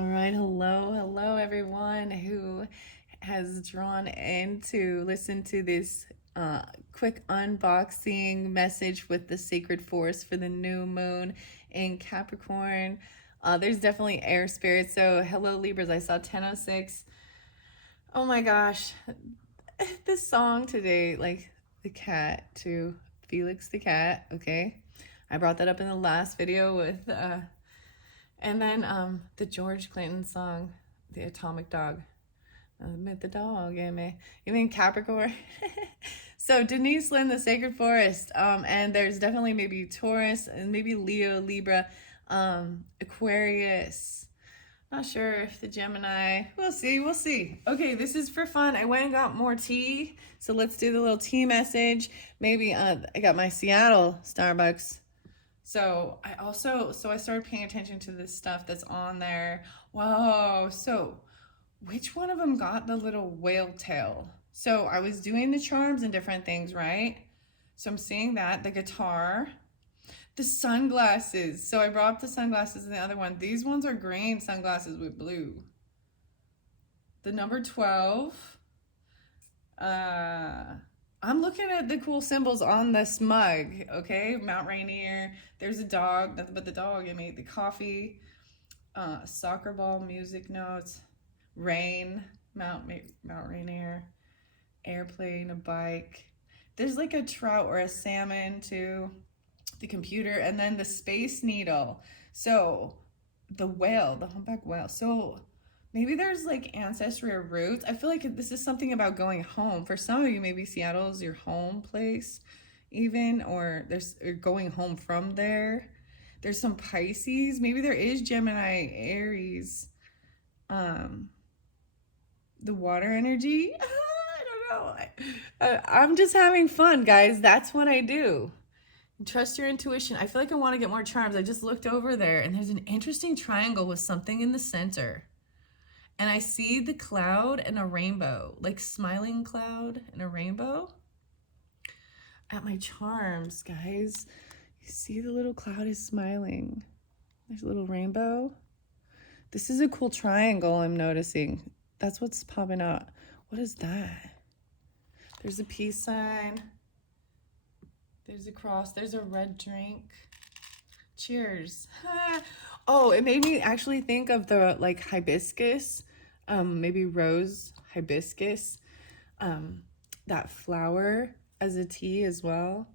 All right, hello everyone who has drawn in to listen to this quick unboxing message with the sacred force for the new moon in Capricorn. There's definitely air spirits, so hello Libras. I saw 1006. Oh my gosh, this song today, like the cat to Felix the cat. Okay, I brought that up in the last video with and then the George Clinton song, The Atomic Dog. Admit the dog, you mean Capricorn? So Denise Lynn, the Sacred Forest. And there's definitely maybe Taurus and maybe Leo, Libra, Aquarius. Not sure if the Gemini. We'll see. Okay, this is for fun. I went and got more tea. So let's do the little tea message. Maybe I got my Seattle Starbucks. So I started paying attention to this stuff that's on there. Whoa. So which one of them got the little whale tail? So I was doing the charms and different things, right? So I'm seeing that, the guitar, the sunglasses. So I brought up the sunglasses and the other one. These ones are green sunglasses with blue. The number 12. I'm looking at the cool symbols on this mug, okay? Mount Rainier. There's a dog, nothing but the dog. I made the coffee, soccer ball, music notes, rain, Mount Rainier, airplane, a bike. There's like a trout or a salmon too, the computer, and then the space needle. So the whale, the humpback whale. So maybe there's like ancestry or roots. I feel like this is something about going home. For some of you, maybe Seattle is your home place even, or or going home from there. There's some Pisces. Maybe there is Gemini, Aries, the water energy. I don't know. I'm just having fun, guys. That's what I do. Trust your intuition. I feel like I want to get more charms. I just looked over there and there's an interesting triangle with something in the center. And I see the cloud and a rainbow, like smiling cloud and a rainbow. At my charms, guys, you see the little cloud is smiling. There's a little rainbow. This is a cool triangle I'm noticing. That's what's popping out. What is that? There's a peace sign. There's a cross. There's a red drink. Cheers. Oh, it made me actually think of the like hibiscus. Maybe rose hibiscus, that flower as a tea as well,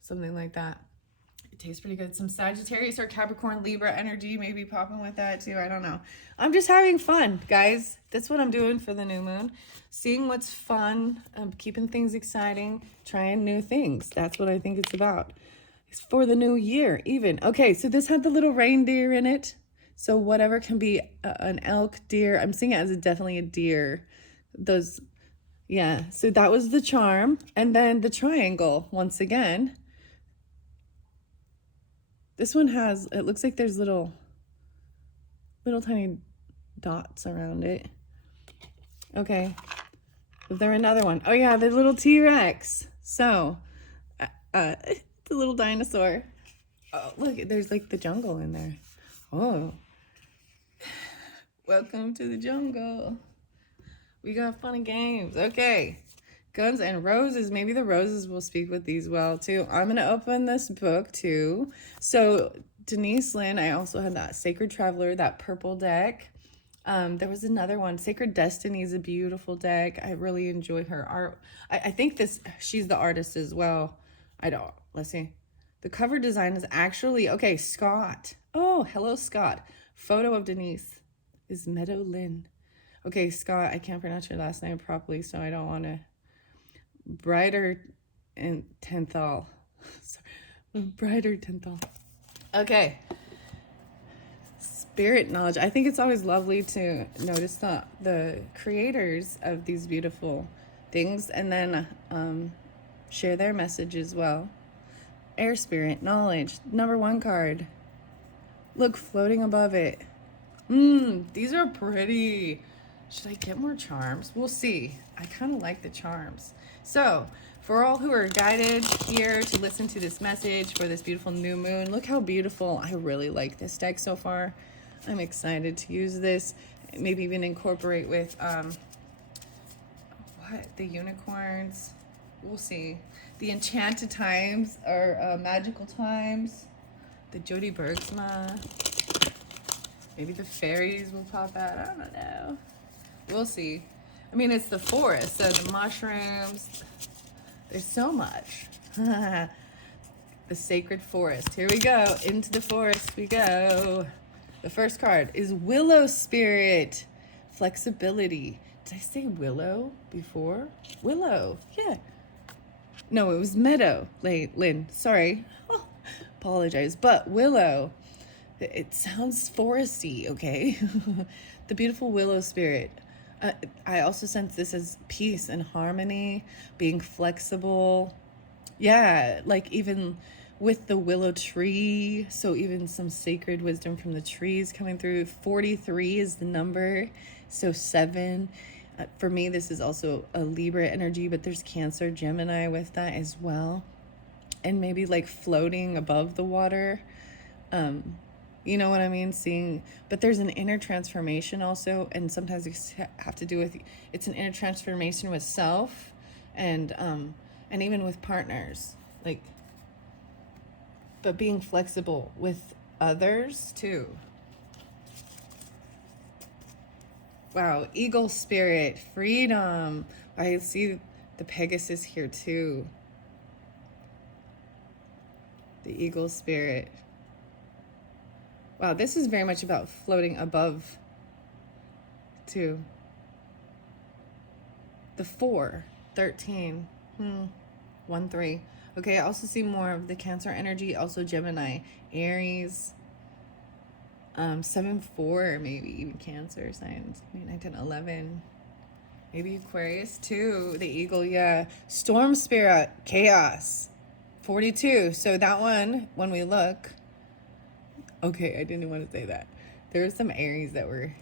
something like that. It tastes pretty good. Some Sagittarius or Capricorn Libra energy maybe popping with that too. I don't know. I'm just having fun, guys. That's what I'm doing for the new moon. Seeing what's fun, keeping things exciting, trying new things. That's what I think it's about. It's for the new year even. Okay, so this had the little reindeer in it. So whatever can be an elk, deer. I'm seeing it as definitely a deer. Those, yeah. So that was the charm. And then the triangle, once again. This one has, it looks like there's little tiny dots around it. Okay. Is there another one? Oh yeah, the little T-Rex. So, the little dinosaur. Oh, look, there's like the jungle in there. Oh. Welcome to the jungle. We got fun and games. Okay. Guns and roses. Maybe the roses will speak with these well too. I'm going to open this book too. So Denise Lynn, I also had that Sacred Traveler, that purple deck. There was another one. Sacred Destiny is a beautiful deck. I really enjoy her art. I think she's the artist as well. Let's see. The cover design is actually, okay, Scott. Oh, hello, Scott. Photo of Denise is Meadow Lynn. Okay, Scott, I can't pronounce your last name properly, so I don't want to. Brighter and Tenthal. Brighter Tenthal. Okay. Spirit knowledge. I think it's always lovely to notice the creators of these beautiful things and then share their message as well. Air spirit knowledge. Number 1 card. Look, floating above it. These are pretty. Should I get more charms? We'll see. I kind of like the charms. So, for all who are guided here to listen to this message for this beautiful new moon, look how beautiful. I really like this deck so far. I'm excited to use this. Maybe even incorporate with what, the unicorns. We'll see. The enchanted times or magical times. The Jody Bergsma. Maybe the fairies will pop out. I don't know. We'll see. I mean, it's the forest, so the mushrooms. There's so much. The sacred forest. Here we go. Into the forest we go. The first card is Willow Spirit. Flexibility. Did I say willow before? Willow. Yeah. No, it was meadow. Lynn. Sorry. Oh, apologize. But willow. It sounds foresty, okay? The beautiful willow spirit. I also sense this as peace and harmony, being flexible. Yeah, like even with the willow tree, so even some sacred wisdom from the trees coming through. 43 is the number, so 7. For me, this is also a Libra energy, but there's Cancer, Gemini with that as well. And maybe like floating above the water. You know what I mean? Seeing, but there's an inner transformation also, and sometimes it's have to do with, it's an inner transformation with self, and even with partners, like, but being flexible with others too. Wow, eagle spirit, freedom. I see the Pegasus here too. The eagle spirit. Wow, this is very much about floating above, too. The 4, 13, 1, 3. Okay, I also see more of the Cancer energy, also Gemini, Aries, 7, 4, maybe even Cancer signs, 9, 10, 11. Maybe Aquarius, too. The eagle, yeah. Storm spirit, chaos, 42. So that one, when we look... Okay, I didn't want to say that. There were some Aries that were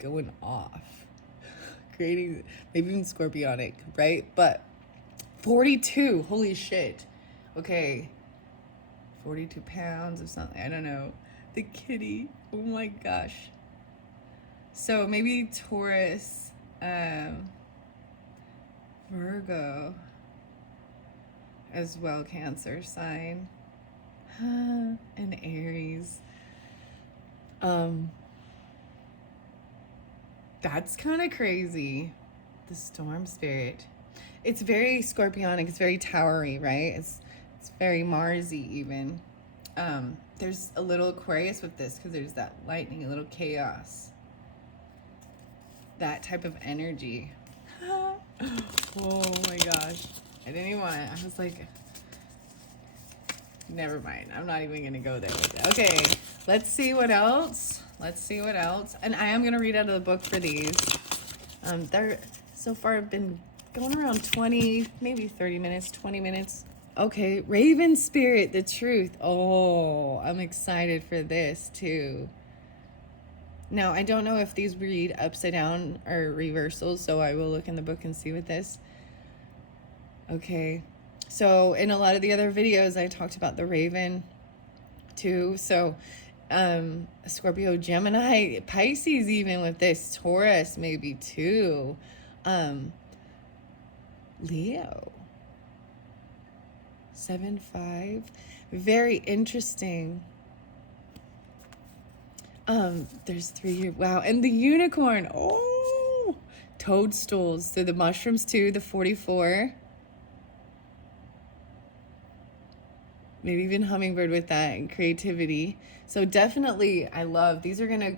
going off. Creating, maybe even Scorpionic, right? But 42, holy shit. Okay, 42 pounds of something. I don't know. The kitty, oh my gosh. So maybe Taurus, Virgo, as well, Cancer sign. And Aries. That's kind of crazy. The storm spirit. It's very Scorpionic. It's very towery, right? It's very Marsy even. There's a little Aquarius with this because there's that lightning, a little chaos. That type of energy. Oh my gosh. I didn't even want to. I was like... Never mind. I'm not even going to go there with it. Okay, let's see what else. Let's see what else. And I am going to read out of the book for these. They're so far have been going around 20, maybe 30 minutes, 20 minutes. Okay, Raven Spirit, the truth. Oh, I'm excited for this too. Now, I don't know if these read upside down or reversals, so I will look in the book and see with this. Okay. So in a lot of the other videos, I talked about the Raven too. So Scorpio, Gemini, Pisces, even with this, Taurus maybe too. Leo, 7, 5, very interesting. There's 3 here. Wow, and the unicorn. Oh, toadstools. So the mushrooms too. The 44. Maybe even hummingbird with that and creativity. So definitely, I love, these are gonna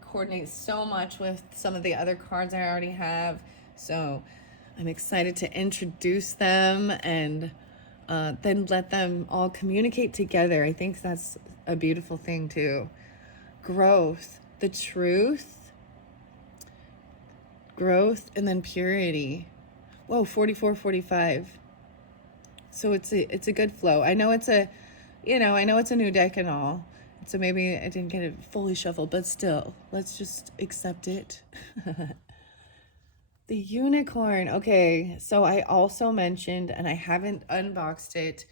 coordinate so much with some of the other cards I already have. So I'm excited to introduce them and then let them all communicate together. I think that's a beautiful thing too. Growth, the truth, growth, and then purity. Whoa, 44, 45. So it's a good flow. I know it's a new deck and all. So maybe I didn't get it fully shuffled, but still, let's just accept it. The unicorn. Okay, so I also mentioned, and I haven't unboxed it.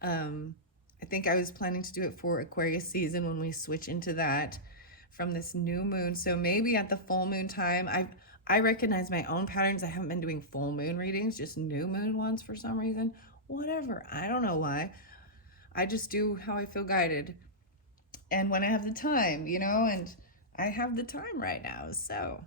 I think I was planning to do it for Aquarius season when we switch into that from this new moon. So maybe at the full moon time, I recognize my own patterns. I haven't been doing full moon readings, just new moon ones for some reason. Whatever. I don't know why. I just do how I feel guided. And when I have the time, and I have the time right now. So,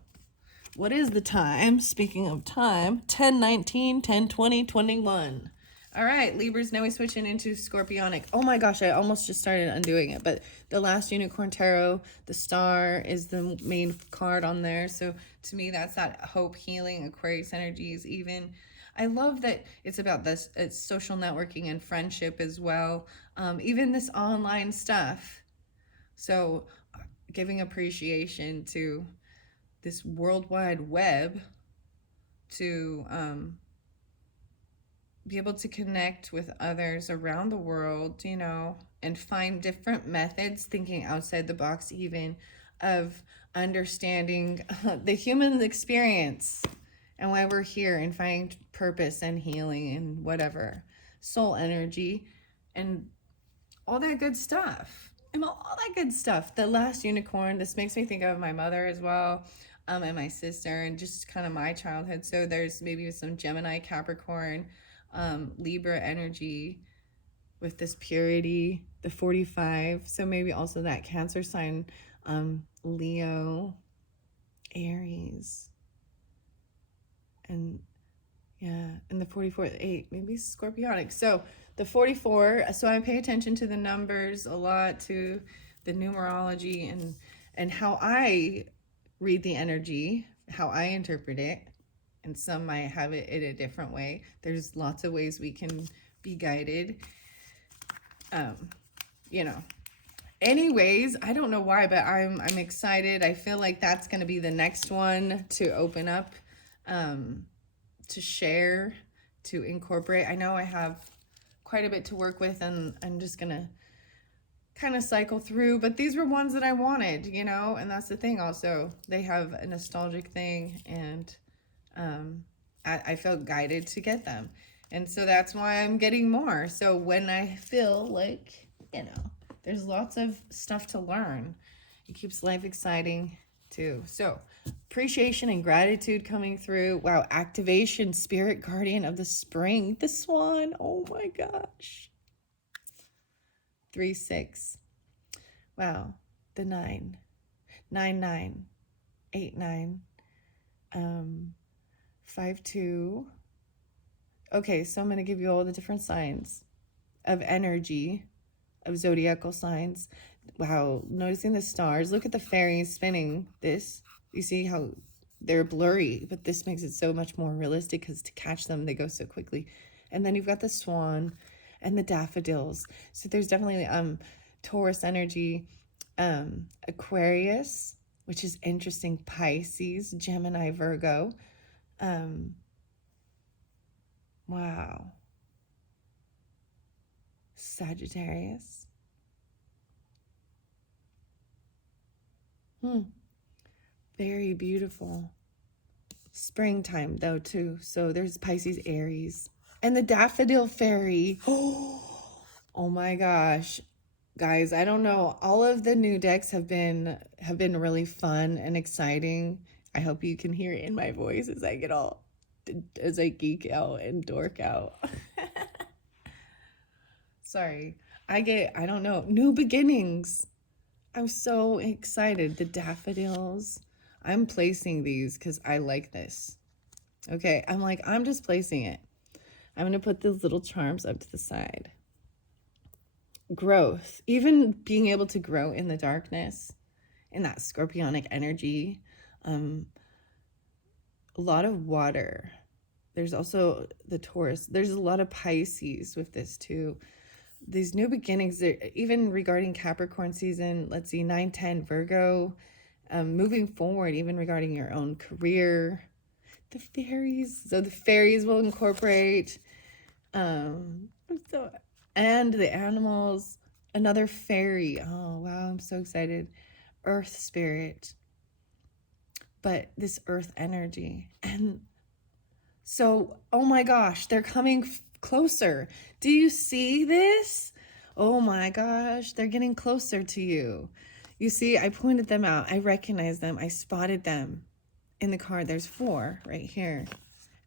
what is the time? Speaking of time, 10:19, 10:20, 21. All right, Libras, now we switching into Scorpionic. Oh my gosh, I almost just started undoing it, but the last Unicorn Tarot, the star is the main card on there. So to me, that's that hope, healing, Aquarius energies even. I love that it's about this, it's social networking and friendship as well. Even this online stuff. So giving appreciation to this World Wide Web to be able to connect with others around the world, and find different methods, thinking outside the box even, of understanding the human experience and why we're here, and finding purpose and healing and whatever, soul energy and all that good stuff. And all that good stuff. The last unicorn, this makes me think of my mother as well, and my sister, and just kind of my childhood. So there's maybe some Gemini, Capricorn, Libra energy with this purity, the 45. So maybe also that Cancer sign, Leo, Aries, and and the 44, 8, maybe Scorpionic. So the 44, so I pay attention to the numbers a lot, to the numerology, and how I read the energy, how I interpret it. And some might have it in a different way. There's lots of ways we can be guided. Anyways, I don't know why, but I'm excited. I feel like that's going to be the next one to open up, to share, to incorporate. I know I have quite a bit to work with, and I'm just going to kind of cycle through, but these were ones that I wanted, and that's the thing also. They have a nostalgic thing, and I felt guided to get them. And so that's why I'm getting more. So when I feel like, there's lots of stuff to learn, it keeps life exciting too. So appreciation and gratitude coming through. Wow, activation, spirit guardian of the spring, the swan. Oh my gosh. 3, 6. Wow, the 9, 9, 9, 8, 9, 5, 2. Okay, so I'm going to give you all the different signs of energy, of zodiacal signs. Wow, noticing the stars. Look at the fairies spinning this. You see how they're blurry, but this makes it so much more realistic, because to catch them, they go so quickly. And then you've got the swan and the daffodils. So there's definitely Taurus energy, Aquarius, which is interesting, Pisces, Gemini, Virgo. Wow. Sagittarius. Very beautiful. Springtime though too. So there's Pisces, Aries, and the daffodil fairy. Oh my gosh. Guys, I don't know. All of the new decks have been really fun and exciting. I hope you can hear it in my voice as I geek out and dork out. Sorry. I don't know, new beginnings. I'm so excited. The daffodils. I'm placing these because I like this. Okay, I'm just placing it. I'm going to put these little charms up to the side. Growth. Even being able to grow in the darkness, in that scorpionic energy. A lot of water. There's also the Taurus. There's a lot of Pisces with this too. These new beginnings, even regarding Capricorn season, let's see, 9, 10, Virgo, moving forward, even regarding your own career. The fairies. So the fairies will incorporate, and the animals. Another fairy. Oh, wow, I'm so excited. Earth spirit. But this earth energy. And so, oh my gosh, they're coming closer. Do you see this? Oh my gosh, they're getting closer to you. You see, I pointed them out. I recognized them. I spotted them in the card. There's 4 right here.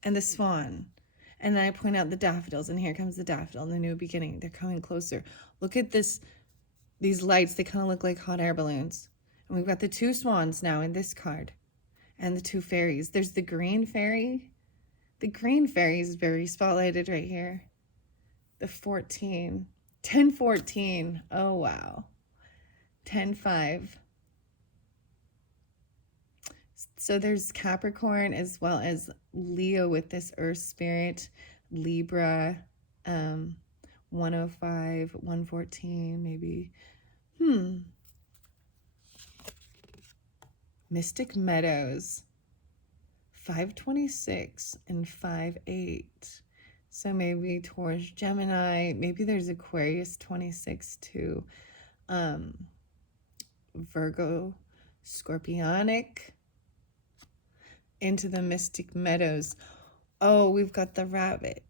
And the swan. And then I point out the daffodils. And here comes the daffodil in the new beginning. They're coming closer. Look at this. These lights, they kind of look like hot air balloons. And we've got the 2 swans now in this card. And the 2 fairies. There's the green fairy. The green fairy is very spotlighted right here. The 14. 1014. Oh, wow. 10-5. So there's Capricorn as well as Leo with this earth spirit, Libra, 105, 114, maybe. Mystic Meadows, 526 and 58. So maybe Taurus, Gemini, maybe there's Aquarius 26 too. Virgo, Scorpionic, into the Mystic Meadows. Oh, we've got the rabbit.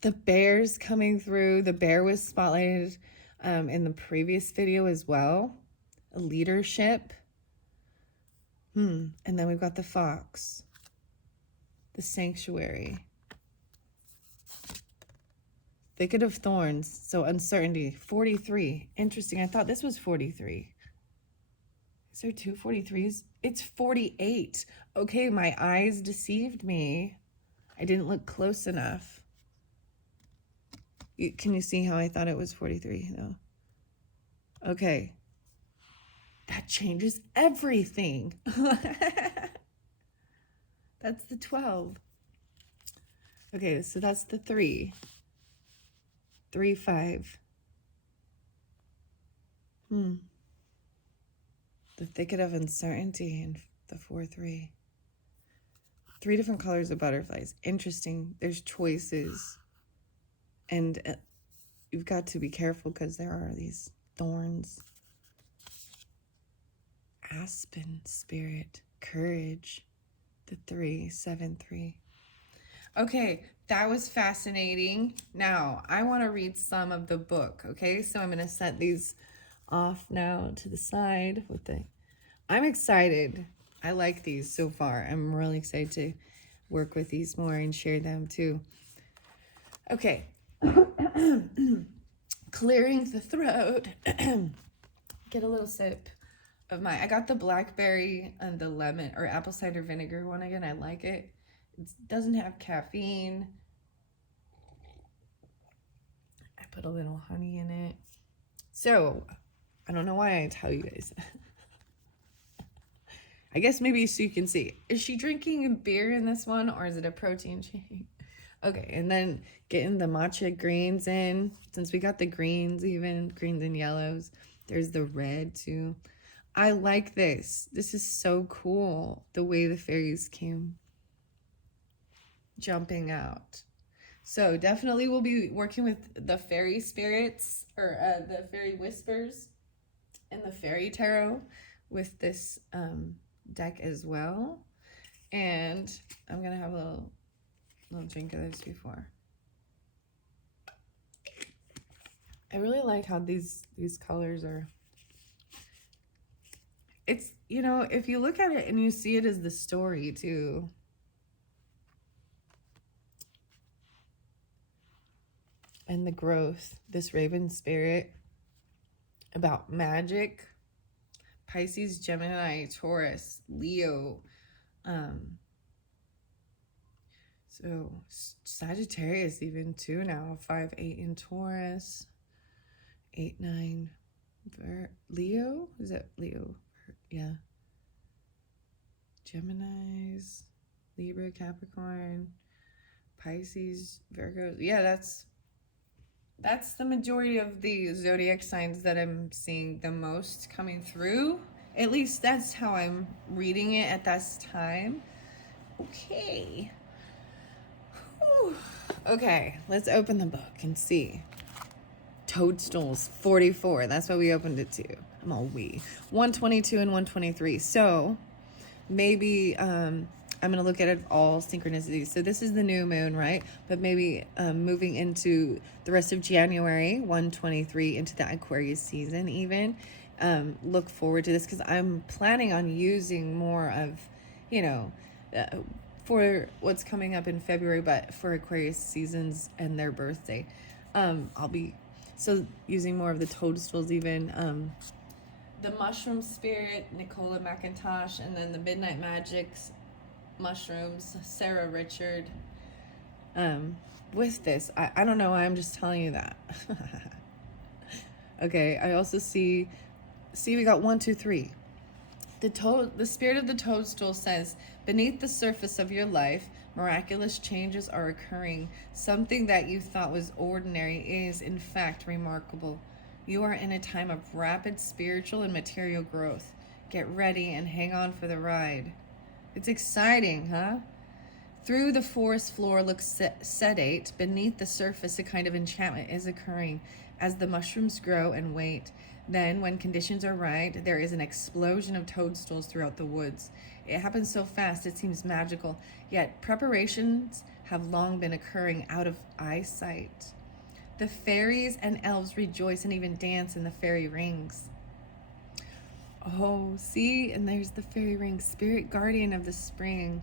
The bear's coming through. The bear was spotlighted in the previous video as well. Leadership. And then we've got the fox. The sanctuary. Thicket of thorns. So uncertainty. 43. Interesting. I thought this was 43. Is there 2 43s? It's 48. Okay, my eyes deceived me. I didn't look close enough. Can you see how I thought it was 43? No. Okay. That changes everything. That's the 12. Okay, so that's the 3. 3, 5. The thicket of uncertainty and the 4, 3. 3 different colors of butterflies. Interesting. There's choices. And you've got to be careful because there are these thorns. Aspen spirit. Courage. The 3, 7, 3. Okay, that was fascinating. Now, I want to read some of the book, okay? So I'm going to set these off now to the side with the... I'm excited. I like these so far. I'm really excited to work with these more and share them too. Okay. Clearing the throat. Get a little sip of my... I got the blackberry and the lemon or apple cider vinegar one again. I like it. It doesn't have caffeine. I put a little honey in it. So, I don't know why I tell you guys. I guess maybe so you can see. Is she drinking beer in this one or is it a protein shake? Okay, and then getting the matcha greens in. Since we got the greens even, greens and yellows. There's the red too. I like this. This is so cool. The way the fairies came jumping out. So definitely we'll be working with the fairy spirits or the fairy whispers and the fairy tarot with this deck as well. And I'm gonna have a little drink of this before. I really like how these colors are. It's, you know, if you look at it and you see it as the story too. And the growth, this raven spirit about magic, Pisces, Gemini, Taurus, Leo, so Sagittarius even too now, 5, 8 in Taurus, 8, 9, Leo, is that Leo? Yeah. Geminis, Libra, Capricorn, Pisces, Virgo. Yeah, that's the majority of the zodiac signs that I'm seeing the most coming through. At least that's how I'm reading it at this time. Okay. Whew. Okay, let's open the book and see. Toadstools, 44. That's what we opened it to. I'm all we. 122 and 123. So maybe I'm going to look at it all synchronicities. So this is the new moon, right? But maybe moving into the rest of January, 123, into the Aquarius season even. look forward to this, because I'm planning on using more of, you know, for what's coming up in February, but for Aquarius seasons and their birthday. I'll be using more of the toadstools, even the mushroom spirit, Nicola McIntosh, and then the Midnight Magics mushrooms, Sarah Richard. With this, I don't know why I'm just telling you that. Okay, I also see we got 1, 2, 3. The spirit of the toadstool says, beneath the surface of your life, miraculous changes are occurring. Something that you thought was ordinary is, in fact, remarkable. You are in a time of rapid spiritual and material growth. Get ready and hang on for the ride. It's exciting, huh? Through the forest floor looks sedate. Beneath the surface, a kind of enchantment is occurring as the mushrooms grow and wait. Then, when conditions are right, there is an explosion of toadstools throughout the woods. It happens so fast, it seems magical, yet preparations have long been occurring out of eyesight. The fairies and elves rejoice and even dance in the fairy rings. Oh, see? And there's the fairy ring, spirit guardian of the spring.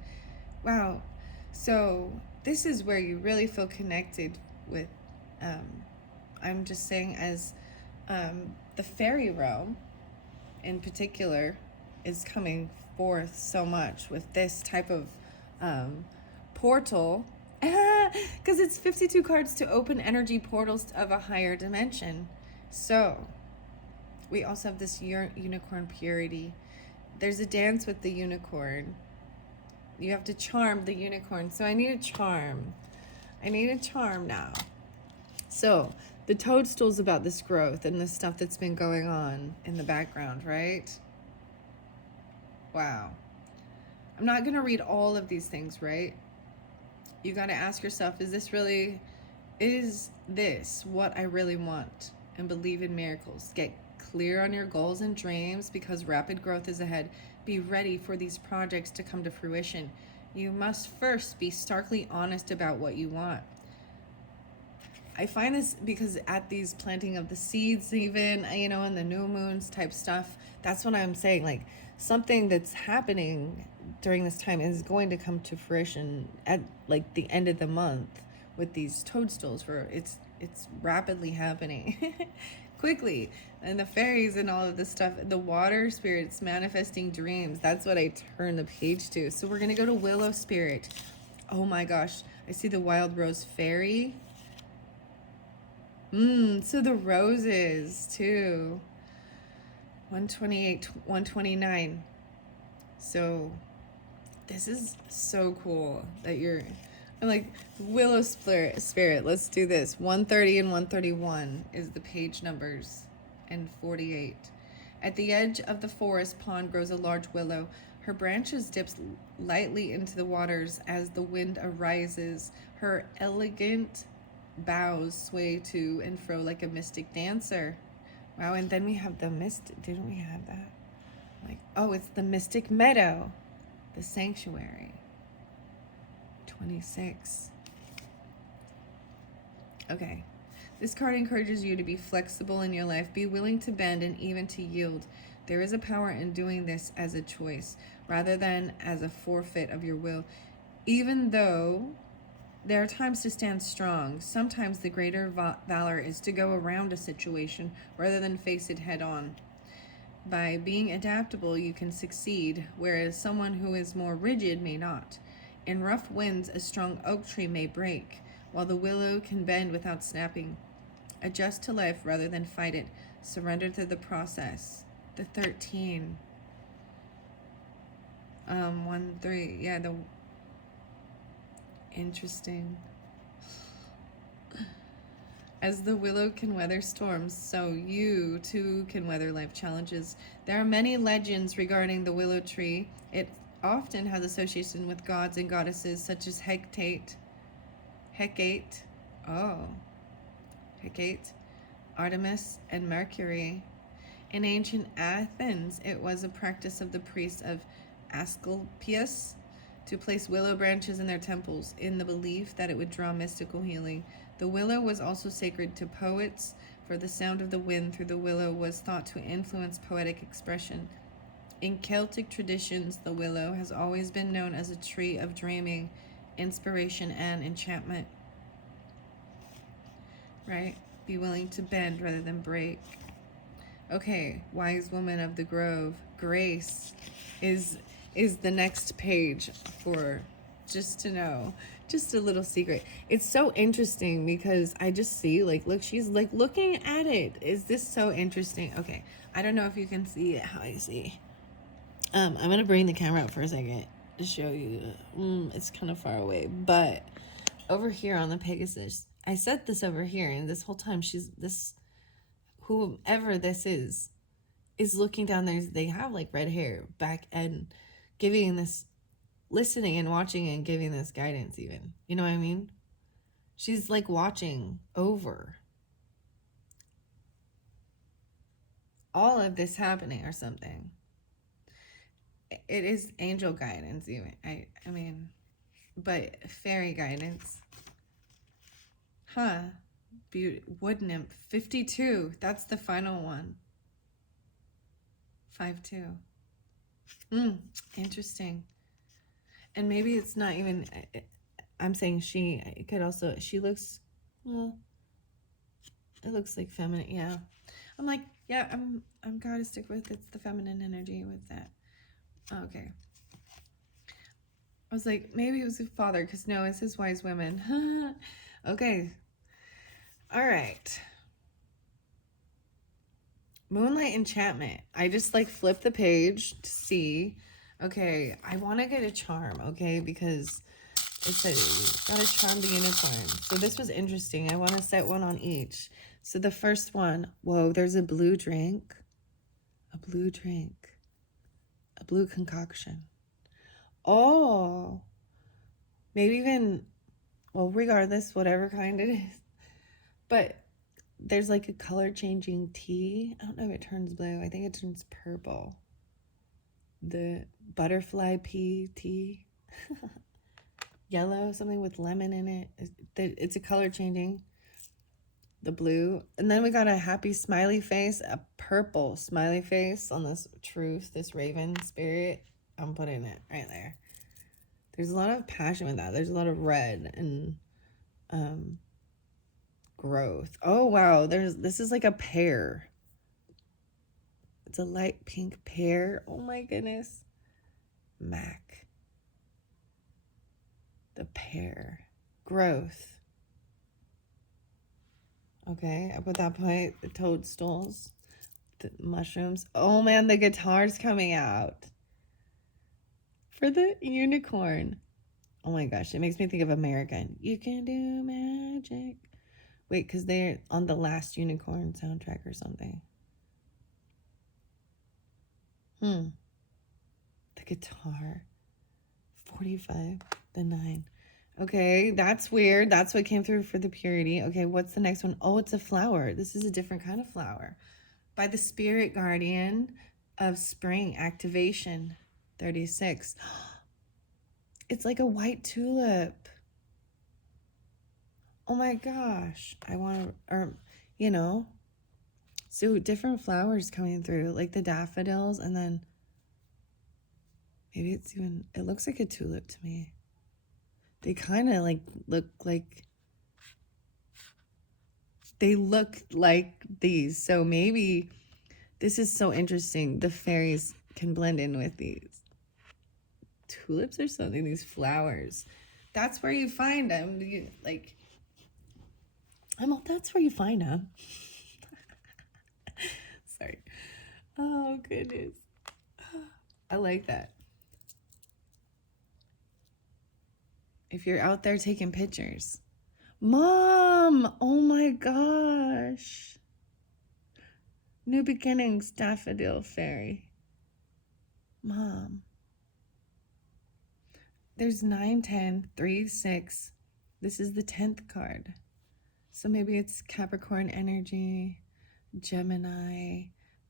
Wow. So this is where you really feel connected with, I'm just saying, as the fairy realm in particular is coming forth so much with this type of portal, because it's 52 cards to open energy portals of a higher dimension. So we also have this unicorn purity. There's a dance with the unicorn. You have to charm the unicorn. So I need a charm. Now. So the toadstool's about this growth and this stuff that's been going on in the background, right? Wow. I'm not going to read all of these things, right? You got to ask yourself, is this what I really want? And believe in miracles. Get clear on your goals and dreams, because rapid growth is ahead. Be ready for these projects to come to fruition. You must first be starkly honest about what you want. I find this because at these planting of the seeds, even, and the new moons type stuff, that's what I'm saying. Like, something that's happening during this time is going to come to fruition at like the end of the month with these toadstools, where it's rapidly happening quickly. And the fairies and all of this stuff, the water spirits manifesting dreams, that's what I turn the page to. So we're going to go to Willow Spirit. Oh my gosh, I see the Wild Rose Fairy. So the roses too. 128, 129. So this is so cool that I'm like, Willow Spirit, let's do this. 130 and 131 is the page numbers, and 48. At the edge of the forest pond grows a large willow. Her branches dips lightly into the waters as the wind arises. Her elegant boughs sway to and fro like a mystic dancer. Wow, and then we have the didn't we have that? Like, oh, it's the Mystic Meadow, the sanctuary. 26. Okay. This card encourages you to be flexible in your life. Be willing to bend and even to yield. There is a power in doing this as a choice rather than as a forfeit of your will. Even though there are times to stand strong, sometimes the greater valor is to go around a situation rather than face it head on. By being adaptable, you can succeed, whereas someone who is more rigid may not. In rough winds, a strong oak tree may break, while the willow can bend without snapping. Adjust to life rather than fight it. Surrender to the process. The 13. 1, 3. Yeah, interesting. As the willow can weather storms, so you too can weather life challenges. There are many legends regarding the willow tree. It often has association with gods and goddesses such as Hecate, Artemis, and Mercury. In ancient Athens, it was a practice of the priests of Asclepius to place willow branches in their temples in the belief that it would draw mystical healing. The willow was also sacred to poets, for the sound of the wind through the willow was thought to influence poetic expression. In Celtic traditions, the willow has always been known as a tree of dreaming, inspiration, and enchantment. Right? Be willing to bend rather than break. Okay, wise woman of the grove. Grace is the next page for just to know. Just a little secret. It's so interesting because I just see, like, look, she's like looking at it. Is this so interesting? Okay, I don't know if you can see it how I see. I'm gonna bring the camera up for a second to show you. It's kind of far away, but over here on the Pegasus, I set this over here, and this whole time whoever this is looking down there. They have like red hair back and giving this, listening and watching and giving this guidance even. You know what I mean? She's like watching over all of this happening or something. It is angel guidance even. I mean, but fairy guidance. Huh. Beauty, wood nymph, 52. That's the final one. 5-2. Interesting. And maybe it's not even, I'm saying she, it could also, she looks, well, it looks like feminine, yeah. I'm like, yeah, I'm gotta stick with, it's the feminine energy with that. Okay. I was like, maybe it was his father, because no, it's his wise women. Okay. All right. Moonlight Enchantment. I just like flip the page to see. Okay, I want to get a charm, okay, because it says gotta charm the unicorn. So this was interesting. I want to set one on each. So the first one, whoa, there's a blue drink. A blue drink. A blue concoction. Oh, maybe even, well, regardless, whatever kind it is. But there's like a color changing tea. I don't know if it turns blue. I think it turns purple. The butterfly pea tea. Yellow, something with lemon in it. It's a color changing. The blue. And then we got a happy smiley face, a purple smiley face on this truth, this raven spirit. I'm putting it right there. There's a lot of passion with that. There's a lot of red and growth. Oh wow, this is like a pear. It's a light pink pear. Oh my goodness. Mac. The pear. Growth. Okay, up at that point, the toadstools, the mushrooms. Oh man, the guitar's coming out. For the unicorn. Oh my gosh, it makes me think of American. You can do magic. Wait, because they're on the last unicorn soundtrack or something. The guitar. 45, the 9. Okay, that's weird. That's what came through for the purity. Okay, what's the next one? Oh, it's a flower. This is a different kind of flower. By the spirit guardian of spring activation. 36. It's like a white tulip. Oh my gosh. I want to, or, you know, so different flowers coming through, like the daffodils, and then maybe it's even, it looks like a tulip to me. They kind of like look like, they look like these. So maybe this is so interesting. The fairies can blend in with these tulips or something, these flowers. That's where you find them. Like, that's where you find them. Sorry. Oh, goodness. I like that. If you're out there taking pictures. Mom! Oh my gosh. New beginnings, daffodil fairy. Mom. There's 9, 10, 3, 6. This is the 10th card. So maybe it's Capricorn energy, Gemini,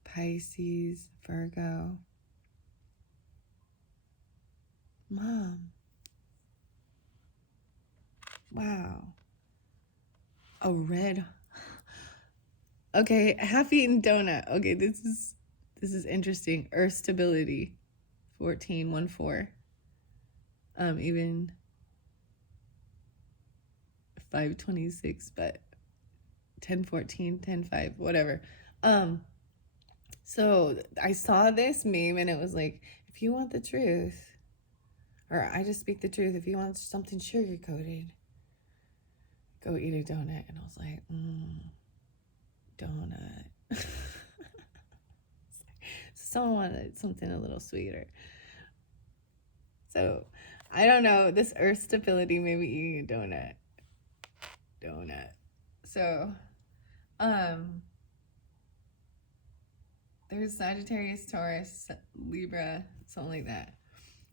Pisces, Virgo. Mom. Wow. A Okay, half-eaten donut. Okay, this is interesting. Earth stability, 1414. Even 526, but 1014, 10:5, whatever. Um, so I saw this meme and it was like, if you want the truth, or I just speak the truth, if you want something sugar coated, go eat a donut. And I was like, donut. Someone wanted something a little sweeter. So I don't know. This earth stability, maybe eating a donut. Donut. So, um, there's Sagittarius, Taurus, Libra, something like that.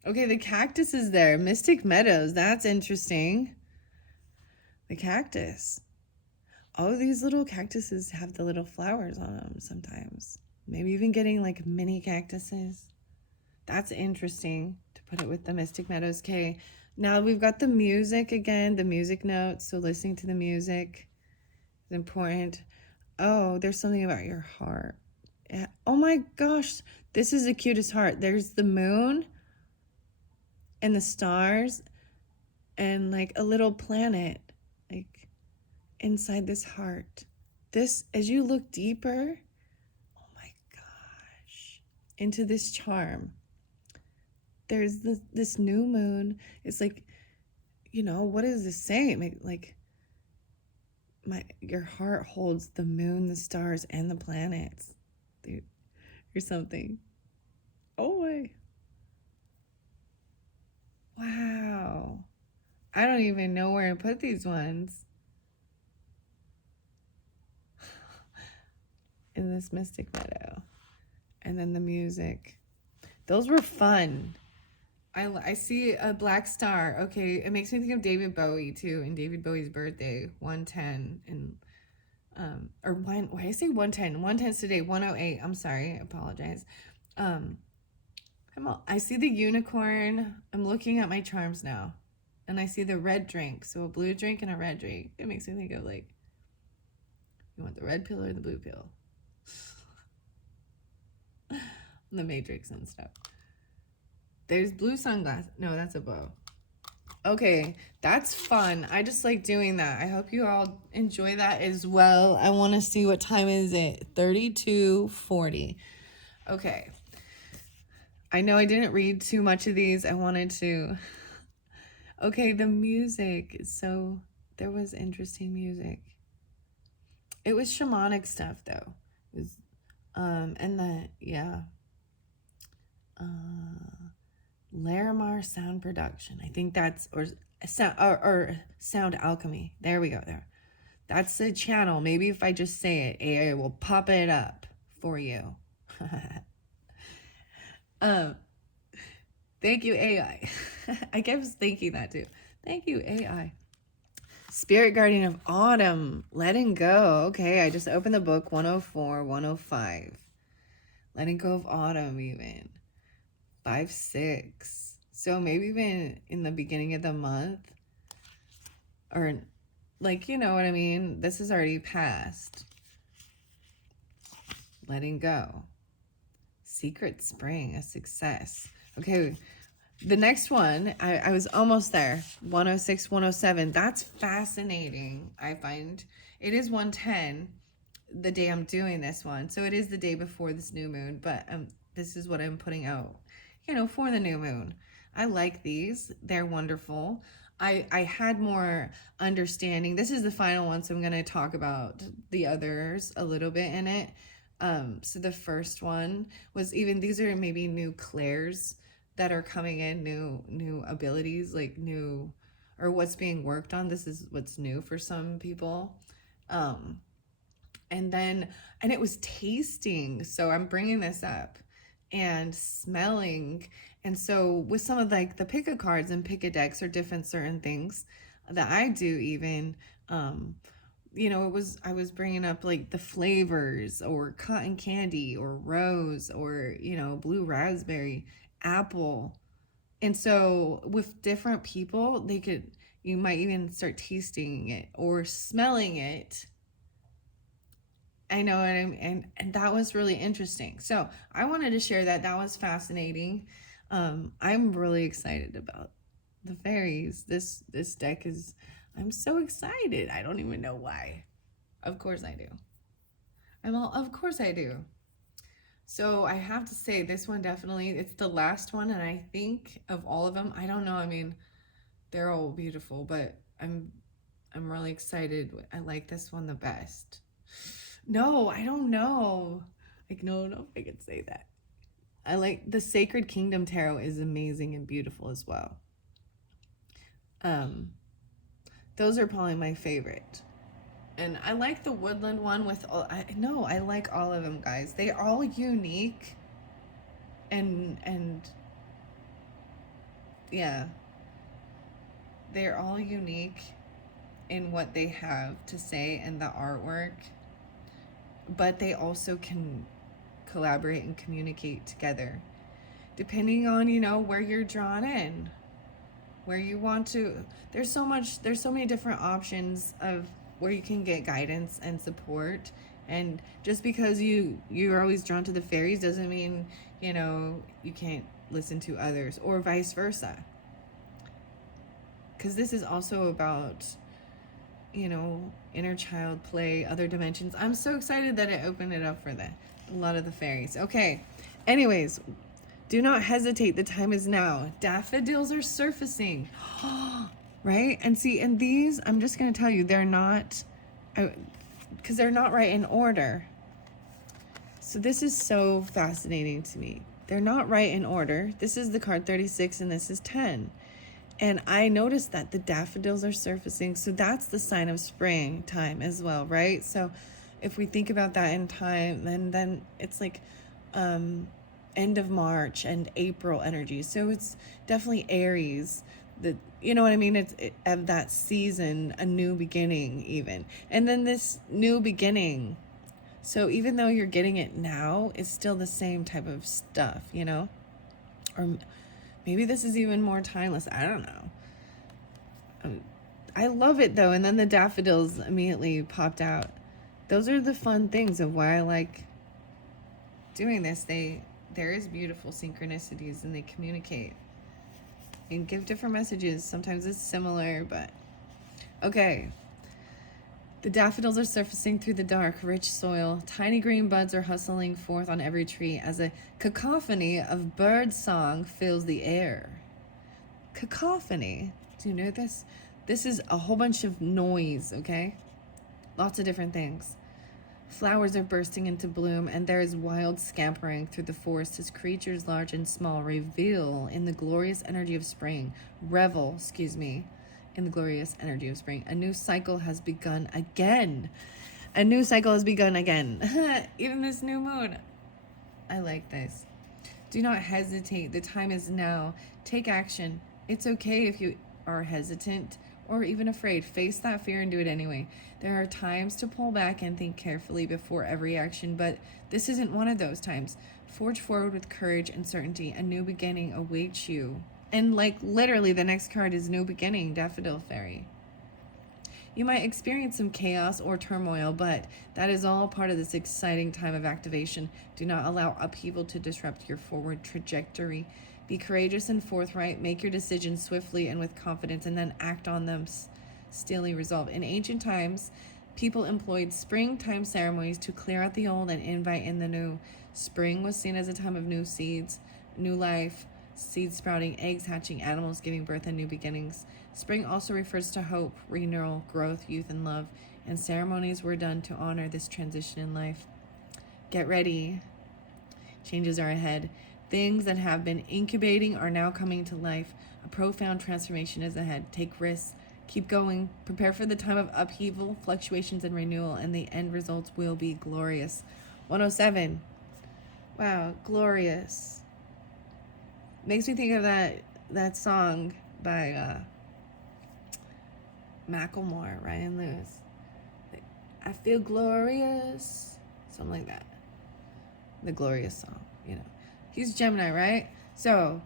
Okay, the cactus is there. Mystic Meadows. That's interesting. The cactus. Oh, these little cactuses have the little flowers on them sometimes. Maybe even getting like mini cactuses. That's interesting to put it with the Mystic Meadows. Okay, now we've got the music again, the music notes. So listening to the music is important. Oh, there's something about your heart. Yeah. Oh my gosh, this is the cutest heart. There's the moon and the stars and like a little planet like inside this heart. This, as you look deeper, oh my gosh, into this charm, there's this new moon. It's like, what is this saying? Like your heart holds the moon, the stars, and the planets. Dude, or something. Oh my. Wow. I don't even know where to put these ones. In this mystic meadow. And then the music. Those were fun. I see a black star. Okay, it makes me think of David Bowie too, and David Bowie's birthday, 110, and or one. Why did I say 110? 110's today, 108. I'm sorry, I apologize. Come on. I see the unicorn. I'm looking at my charms now, and I see the red drink. So a blue drink and a red drink. It makes me think of like, you want the red pill or the blue pill? The Matrix and stuff. There's blue sunglasses. No, that's a bow. Okay, that's fun. I just like doing that. I hope you all enjoy that as well. I want to see what time is it. 32:40. Okay. I know I didn't read too much of these. I wanted to. Okay, the music. So there was interesting music. It was shamanic stuff though. It was and the yeah. Larimar Sound Production. I think that's or Sound Alchemy. There we go. There, that's the channel. Maybe if I just say it, AI will pop it up for you. Thank you, AI. I kept thinking that too. Thank you, AI. Spirit Guardian of Autumn. Letting go. Okay, I just opened the book 104, 105. Letting go of autumn, even. 5-6. So maybe even in the beginning of the month, or like, you know what I mean? This is already past. Letting go. Secret Spring, a success. Okay, the next one, I was almost there. 106, 107. That's fascinating, I find. It is 110 the day I'm doing this one. So it is the day before this new moon, but this is what I'm putting out, for the new moon. I like these. They're wonderful. I had more understanding. This is the final one, so I'm going to talk about the others a little bit in it. So the first one was, even these are maybe new clairs that are coming in, new abilities, like new, or what's being worked on. This is what's new for some people. And it was tasting. So I'm bringing this up, and smelling. And so with some of like the pick a cards and pick a decks or different certain things that I do, even, I was bringing up like the flavors, or cotton candy, or rose, or, blue raspberry, apple. And so with different people, you might even start tasting it or smelling it. I know, and that was really interesting. So I wanted to share that. That was fascinating. I'm really excited about the fairies. This deck is. I'm so excited. I don't even know why. Of course I do. I'm all. Of course I do. So I have to say this one definitely. It's the last one, and I think of all of them. I don't know. I mean, they're all beautiful, but I'm really excited. I like this one the best. No, I don't know. Like, no, no, if I could say that. I like the Sacred Kingdom Tarot is amazing and beautiful as well. Um, those are probably my favorite. And I like the Woodland one with all. No, I like all of them, guys. They're all unique, and yeah, they're all unique in what they have to say and the artwork, but they also can collaborate and communicate together depending on, you know, where you're drawn in, where you want to. There's so many different options of where you can get guidance and support. And just because you're always drawn to the fairies doesn't mean, you know, you can't listen to others, or vice versa, because this is also about, you know, inner child play, other dimensions. I'm so excited that it opened it up for a lot of the fairies. Okay. Anyways, do not hesitate. The time is now. Daffodils are surfacing. Right? And see, and these, I'm just going to tell you, they're not, because they're not right in order. So this is so fascinating to me. They're not right in order. This is the card 36 and this is 10. And I noticed that the daffodils are surfacing. So that's the sign of springtime as well, right? So if we think about that in time, then it's like end of March and April energy. So it's definitely Aries. You know what I mean? It's of that season, a new beginning even. And then this new beginning. So even though you're getting it now, it's still the same type of stuff, you know? Or maybe this is even more timeless. I don't know. I love it though. And then the daffodils immediately popped out. Those are the fun things of why I like doing this. There is beautiful synchronicities and they communicate and give different messages. Sometimes it's similar, but okay. The daffodils are surfacing through the dark, rich soil. Tiny green buds are hustling forth on every tree as a cacophony of bird song fills the air. Cacophony. Do you know this? This is a whole bunch of noise, okay? Lots of different things. Flowers are bursting into bloom, and there is wild scampering through the forest as creatures large and small revel in the glorious energy of spring. In the glorious energy of spring. A new cycle has begun again. A new cycle has begun again. Even this new moon. I like this. Do not hesitate. The time is now. Take action. It's okay if you are hesitant or even afraid. Face that fear and do it anyway. There are times to pull back and think carefully before every action, but this isn't one of those times. Forge forward with courage and certainty. A new beginning awaits you. And like literally the next card is New Beginning, Daffodil Fairy. You might experience some chaos or turmoil, but that is all part of this exciting time of activation. Do not allow upheaval to disrupt your forward trajectory. Be courageous and forthright. Make your decisions swiftly and with confidence, and then act on them steely resolve. In ancient times, people employed springtime ceremonies to clear out the old and invite in the new. Spring was seen as a time of new seeds, new life, seeds sprouting, eggs hatching, animals giving birth, and new beginnings. Spring also refers to hope, renewal, growth, youth, and love, and ceremonies were done to honor this transition in life. Get ready. Changes are ahead. Things that have been incubating are now coming to life. A profound transformation is ahead. Take risks. Keep going. Prepare for the time of upheaval, fluctuations, and renewal, and the end results will be glorious. 107. Wow, glorious. Makes me think of that song by Macklemore, Ryan Lewis. I feel glorious. Something like that. The glorious song, you know. He's Gemini, right? So,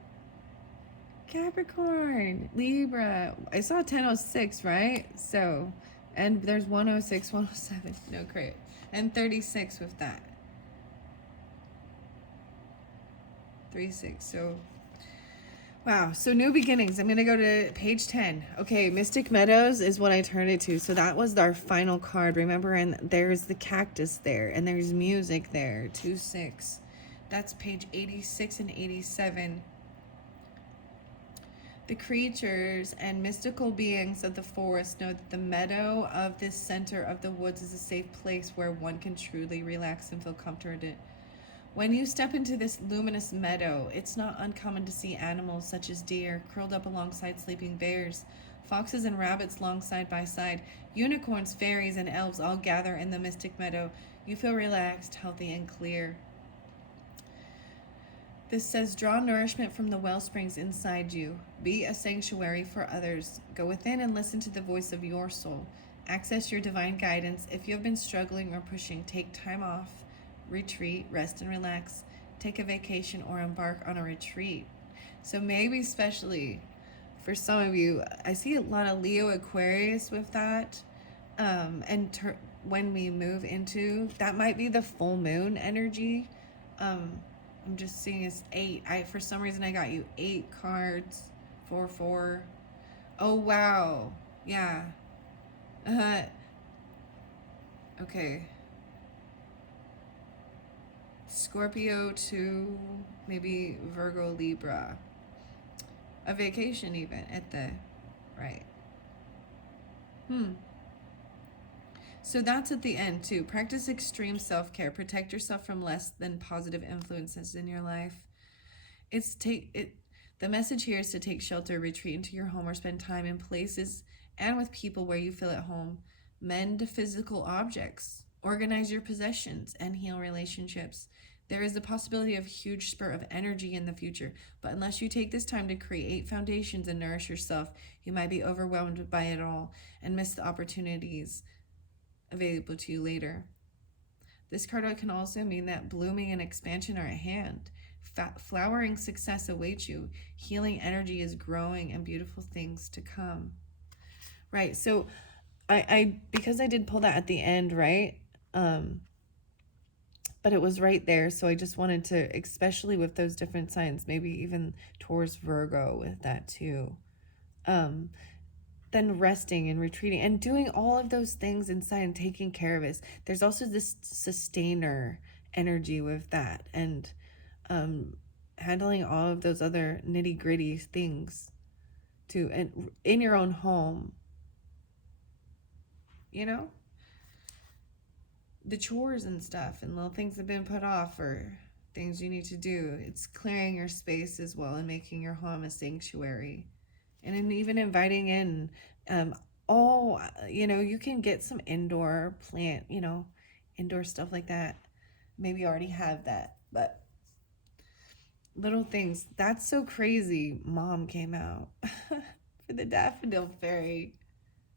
Capricorn, Libra. I saw 1006, right? So, and there's 106, 107. No, And 36 with that. 36. So, wow. So, new beginnings. I'm going to go to page 10. Okay, Mystic Meadows is what I turned it to. So, that was our final card. Remember, and there's the cactus there, and there's music there. 2-6. That's page 86 and 87. The creatures and mystical beings of the forest know that the meadow of this center of the woods is a safe place where one can truly relax and feel comforted. When you step into this luminous meadow, it's not uncommon to see animals such as deer curled up alongside sleeping bears, foxes and rabbits long side by side, unicorns, fairies, and elves all gather in the mystic meadow. You feel relaxed, healthy, and clear. This says, draw nourishment from the well springs inside you. Be a sanctuary for others. Go within and listen to the voice of your soul. Access your divine guidance. If you have been struggling or pushing, take time off, retreat, rest, and relax. Take a vacation or embark on a retreat. So maybe especially for some of you, I see a lot of Leo Aquarius with that. When we move into, that might be the full moon energy. I'm just seeing it's 8. For some reason I got you 8 cards. 4. Oh wow. Yeah. Okay. Scorpio to maybe Virgo, Libra. A vacation even at the right. So that's at the end too. Practice extreme self-care. Protect yourself from less than positive influences in your life. The message here is to take shelter, retreat into your home, or spend time in places and with people where you feel at home. Mend physical objects. Organize your possessions and heal relationships. There is the possibility of a huge spurt of energy in the future, but unless you take this time to create foundations and nourish yourself, you might be overwhelmed by it all and miss the opportunities available to you later. This card can also mean that blooming and expansion are at hand. Flowering success awaits you. Healing energy is growing and beautiful things to come. Right, so I because I did pull that at the end, right? But it was right there, so I just wanted to, especially with those different signs, maybe even towards Virgo with that too. Then resting and retreating and doing all of those things inside and taking care of us. There's also this sustainer energy with that, and handling all of those other nitty gritty things too, and in your own home, the chores and stuff and little things that have been put off or things you need to do. It's clearing your space as well and making your home a sanctuary. And even inviting in, you can get some indoor plant, indoor stuff like that. Maybe you already have that, but little things. That's so crazy. Mom came out for the Daffodil Fairy.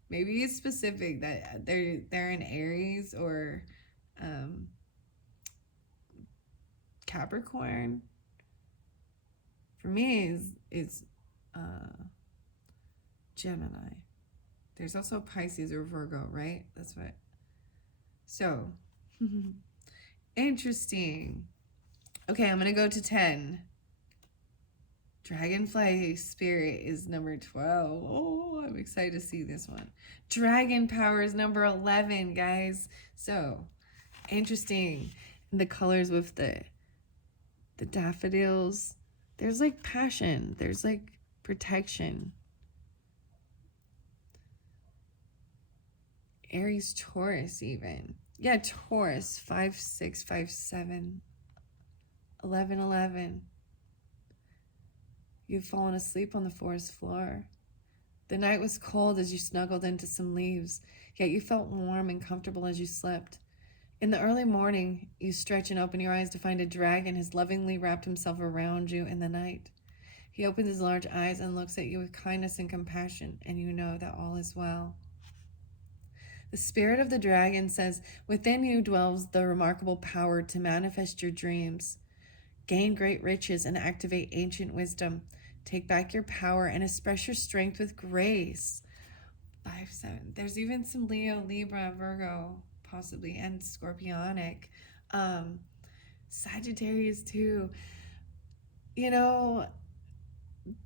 Maybe it's specific that they're in Aries or Capricorn. For me, it's Gemini. There's also Pisces or Virgo, right? That's what. So, interesting. Okay, I'm going to go to 10. Dragonfly Spirit is number 12. Oh, I'm excited to see this one. Dragon Power is number 11, guys. So, interesting. The colors with the daffodils. There's like passion. There's like protection. Aries, Taurus even. Yeah, Taurus. 5, 6, 5, 7. 11, 11. You've fallen asleep on the forest floor. The night was cold as you snuggled into some leaves, yet you felt warm and comfortable as you slept. In the early morning, you stretch and open your eyes to find a dragon has lovingly wrapped himself around you in the night. He opens his large eyes and looks at you with kindness and compassion, and you know that all is well. The spirit of the dragon says, within you dwells the remarkable power to manifest your dreams. Gain great riches and activate ancient wisdom. Take back your power and express your strength with grace. 5, 7. There's even some Leo, Libra, Virgo, possibly, and scorpionic. Sagittarius too. You know,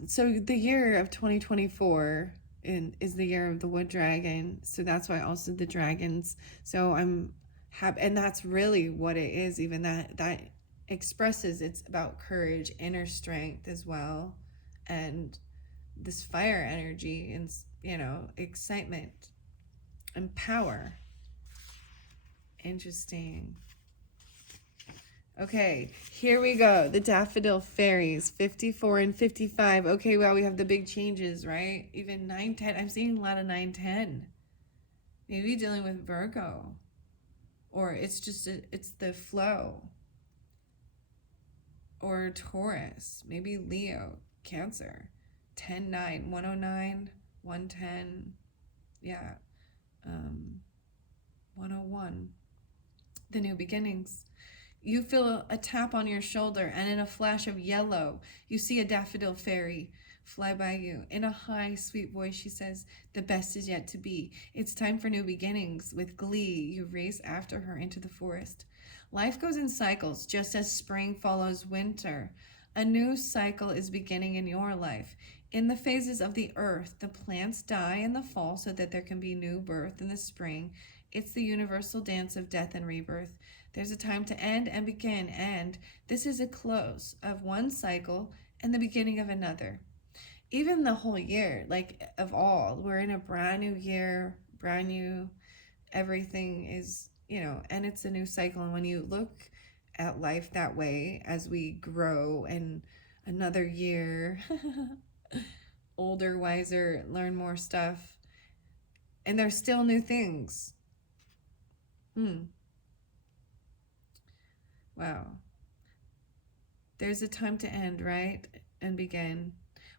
so the year of 2024 is the year of the wood dragon. So that's why also the dragons. So I'm happy, and that's really what it is. Even that expresses it's about courage, inner strength as well, and this fire energy and excitement and power. Interesting. Okay, here we go. The Daffodil Fairies, 54 and 55. Okay, well, we have the big changes, right? Even 910. I'm seeing a lot of 910. Maybe dealing with Virgo. Or it's just, it's the flow. Or Taurus. Maybe Leo, Cancer. 10-9, 109, 110. Yeah. 101. The new beginnings. You feel a tap on your shoulder, and in a flash of yellow, you see a daffodil fairy fly by you. In a high, sweet voice, she says, "The best is yet to be. It's time for new beginnings." With glee, you race after her into the forest. Life goes in cycles, just as spring follows winter. A new cycle is beginning in your life. In the phases of the earth, the plants die in the fall so that there can be new birth in the spring. It's the universal dance of death and rebirth. There's a time to end and begin, and this is a close of one cycle and the beginning of another. Even the whole year, like of all, we're in a brand new year, brand new, everything is, and it's a new cycle. And when you look at life that way, as we grow and another year, older, wiser, learn more stuff, and there's still new things. Wow. There's a time to end, right? And begin.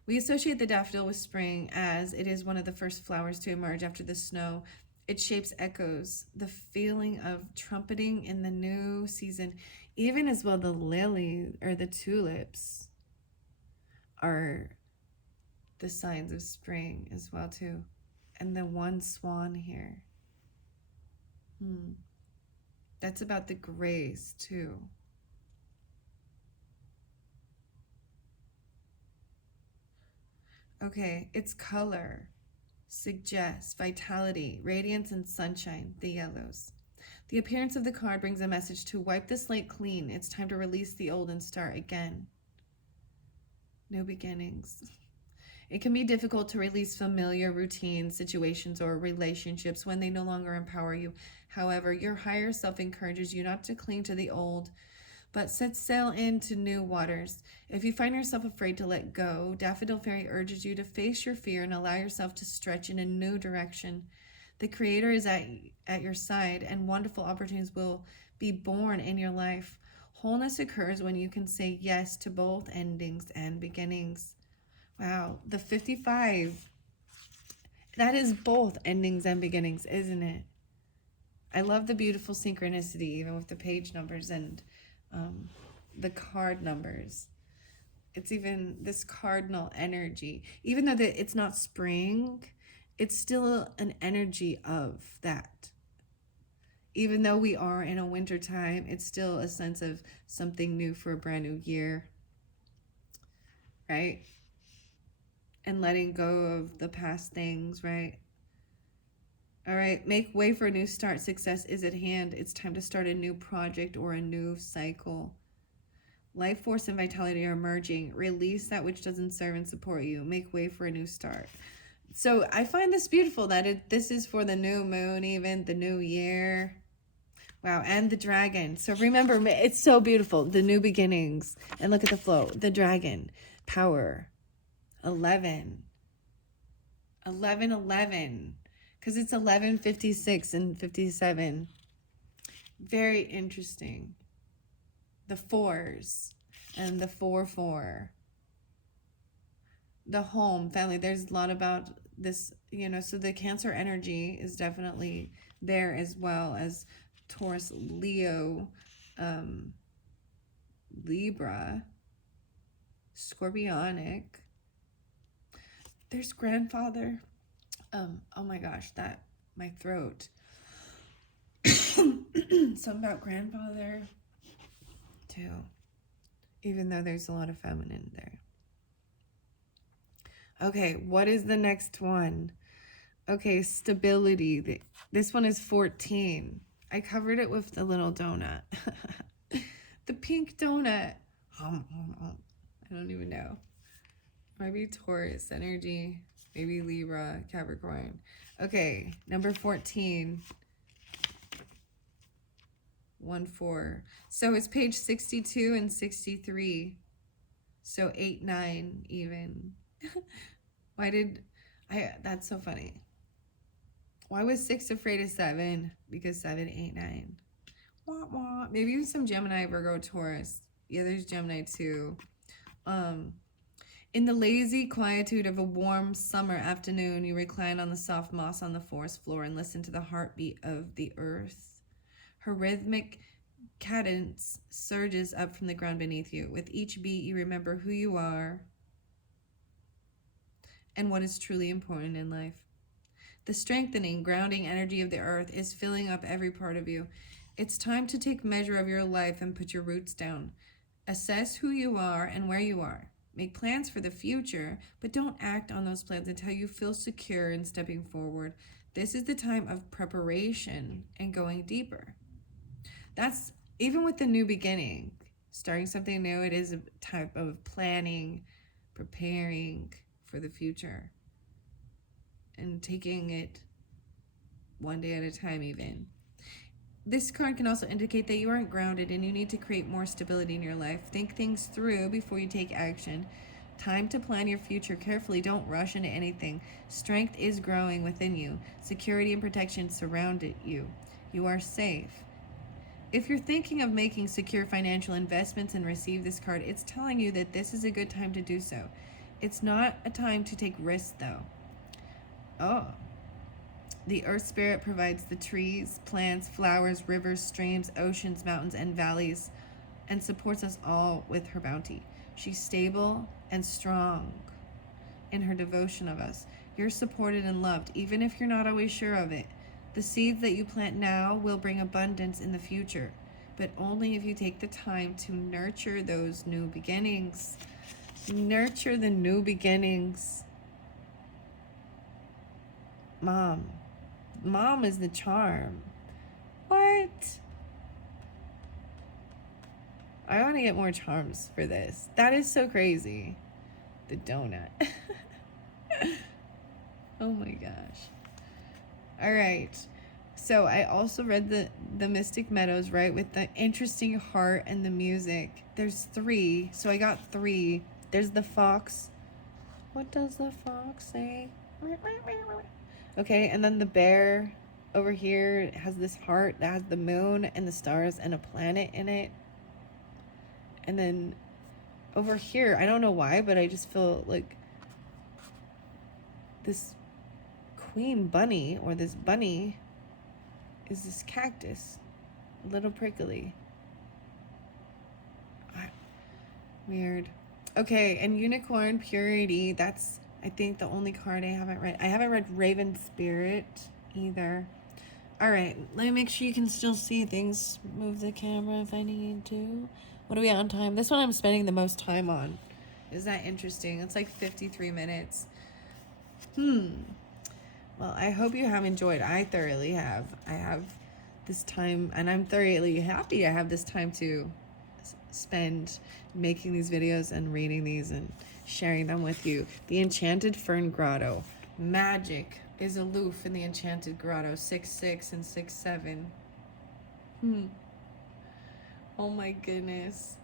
We associate the daffodil with spring as it is one of the first flowers to emerge after the snow. It shapes echoes, the feeling of trumpeting in the new season. Even as well, the lily or the tulips are the signs of spring as well too. And the one swan here. That's about the grace too. Okay, its color suggests vitality, radiance, and sunshine, the yellows. The appearance of the card brings a message to wipe the slate clean. It's time to release the old and start again. New beginnings. It can be difficult to release familiar routines, situations, or relationships when they no longer empower you. However, your higher self encourages you not to cling to the old, but set sail into new waters. If you find yourself afraid to let go, Daffodil Fairy urges you to face your fear and allow yourself to stretch in a new direction. The Creator is at your side, and wonderful opportunities will be born in your life. Wholeness occurs when you can say yes to both endings and beginnings. Wow, the 55. That is both endings and beginnings, isn't it? I love the beautiful synchronicity, even with the page numbers and the card numbers. It's even this cardinal energy. Even though it's not spring, it's still an energy of that. Even though we are in a winter time, it's still a sense of something new for a brand new year, right? And letting go of the past things, right? All right, make way for a new start. Success is at hand. It's time to start a new project or a new cycle. Life force and vitality are emerging. Release that which doesn't serve and support you. Make way for a new start. So I find this beautiful that this is for the new moon, even the new year. Wow, and the dragon. So remember, it's so beautiful. The new beginnings. And look at the flow. The dragon. Power. 11. 11, 11. Because it's 11, 56, and 57. Very interesting. The 4s and the 4-4. The home, family. There's a lot about this, so the Cancer energy is definitely there, as well as Taurus, Leo, Libra, Scorpionic. There's grandfather. Oh my gosh, my throat. Something about grandfather, too. Even though there's a lot of feminine there. Okay, what is the next one? Okay, stability. This one is 14. I covered it with the little donut. The pink donut. I don't even know. Maybe Taurus energy. Maybe Libra, Capricorn. Okay, number 14. 1-4. So it's page 62 and 63. So 8, 9 even. Why did that's so funny. Why was 6 afraid of 7? Because 7, 8, 9. Wah, wah. Maybe even some Gemini, Virgo, Taurus. Yeah, there's Gemini too. In the lazy quietude of a warm summer afternoon, you recline on the soft moss on the forest floor and listen to the heartbeat of the earth. Her rhythmic cadence surges up from the ground beneath you. With each beat, you remember who you are and what is truly important in life. The strengthening, grounding energy of the earth is filling up every part of you. It's time to take measure of your life and put your roots down. Assess who you are and where you are. Make plans for the future, but don't act on those plans until you feel secure in stepping forward. This is the time of preparation and going deeper. That's even with the new beginning, starting something new, it is a type of planning, preparing for the future, and taking it one day at a time even. This card can also indicate that you aren't grounded and you need to create more stability in your life. Think things through before you take action. Time to plan your future carefully. Don't rush into anything. Strength is growing within you. Security and protection surround you. You are safe. If you're thinking of making secure financial investments and receive this card, it's telling you that this is a good time to do so. It's not a time to take risks, though. Oh. The earth spirit provides the trees, plants, flowers, rivers, streams, oceans, mountains, and valleys, and supports us all with her bounty. She's stable and strong in her devotion of us. You're supported and loved, even if you're not always sure of it. The seeds that you plant now will bring abundance in the future, but only if you take the time to nurture those new beginnings. Nurture the new beginnings. Mom is the charm. What? I want to get more charms for this. That is so crazy. The donut. Oh my gosh. All right. So I also read the Mystic Meadows, right? With the interesting heart and the music. There's 3. So I got 3. There's the fox. What does the fox say? Okay, and then the bear over here has this heart that has the moon and the stars and a planet in it. And then over here, I don't know why, but I just feel like this queen bunny, or this bunny, is this cactus. A little prickly. Weird. Okay, and unicorn purity, that's, I think, the only card I haven't read. I haven't read Raven Spirit either. All right, let me make sure you can still see things. Move the camera if I need to. What are we on time? This one I'm spending the most time on. Is that interesting? It's like 53 minutes. Well, I hope you have enjoyed. I thoroughly have. I have this time, and I'm thoroughly happy I have this time to spend making these videos and reading these and sharing them with you. The Enchanted Fern Grotto. Magic is aloof in the Enchanted Grotto. 6-6 and 6-7. Oh my goodness.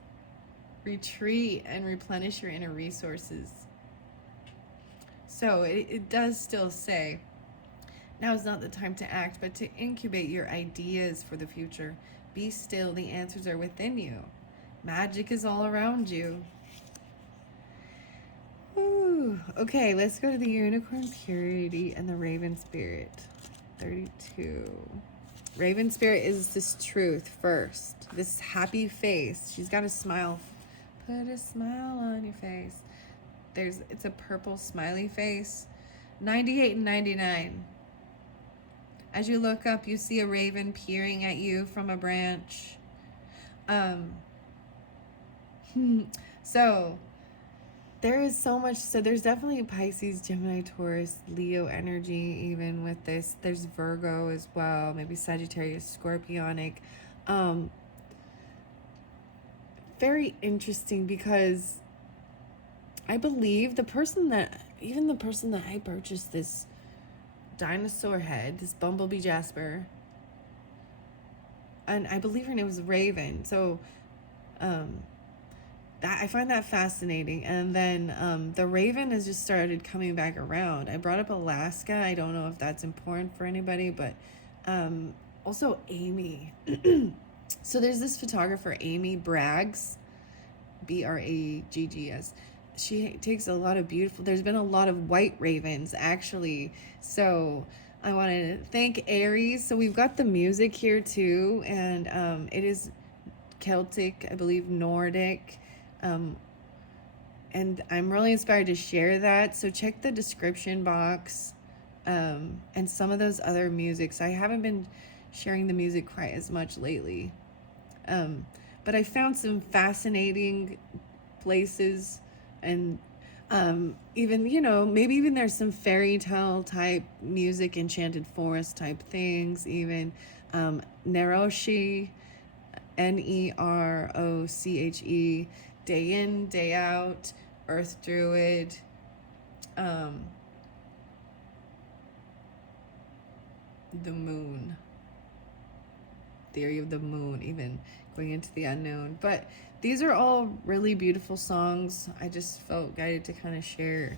Retreat and replenish your inner resources. So it does still say, now is not the time to act, but to incubate your ideas for the future. Be still, the answers are within you. Magic is all around you. Ooh. Okay, let's go to the Unicorn Purity and the Raven Spirit. 32. Raven Spirit is this truth first. This happy face. She's got a smile. Put a smile on your face. It's a purple smiley face. 98 and 99. As you look up, you see a raven peering at you from a branch. Um, so there is so much. So there's definitely Pisces, Gemini, Taurus, Leo energy, even with this. There's Virgo as well, maybe Sagittarius, Scorpionic. Um, very interesting because I believe the person that I purchased this dinosaur head, this bumblebee Jasper, and I believe her name was Raven. So that I find that fascinating. And then the Raven has just started coming back around. I brought up Alaska. I don't know if that's important for anybody, but also Amy. So there's this photographer, Amy Braggs, Braggs. She takes a lot of beautiful, there's been a lot of white ravens actually. So I wanted to thank Aries. So we've got the music here too, and it is Celtic, I believe, Nordic. And I'm really inspired to share that. So check the description box, and some of those other musics. I haven't been sharing the music quite as much lately. But I found some fascinating places, and even, maybe even there's some fairy tale type music, enchanted forest type things, even Neroche, Neroche, day in, day out, earth druid, the moon, theory of the moon, even going into the unknown. But these are all really beautiful songs. I just felt guided to kind of share.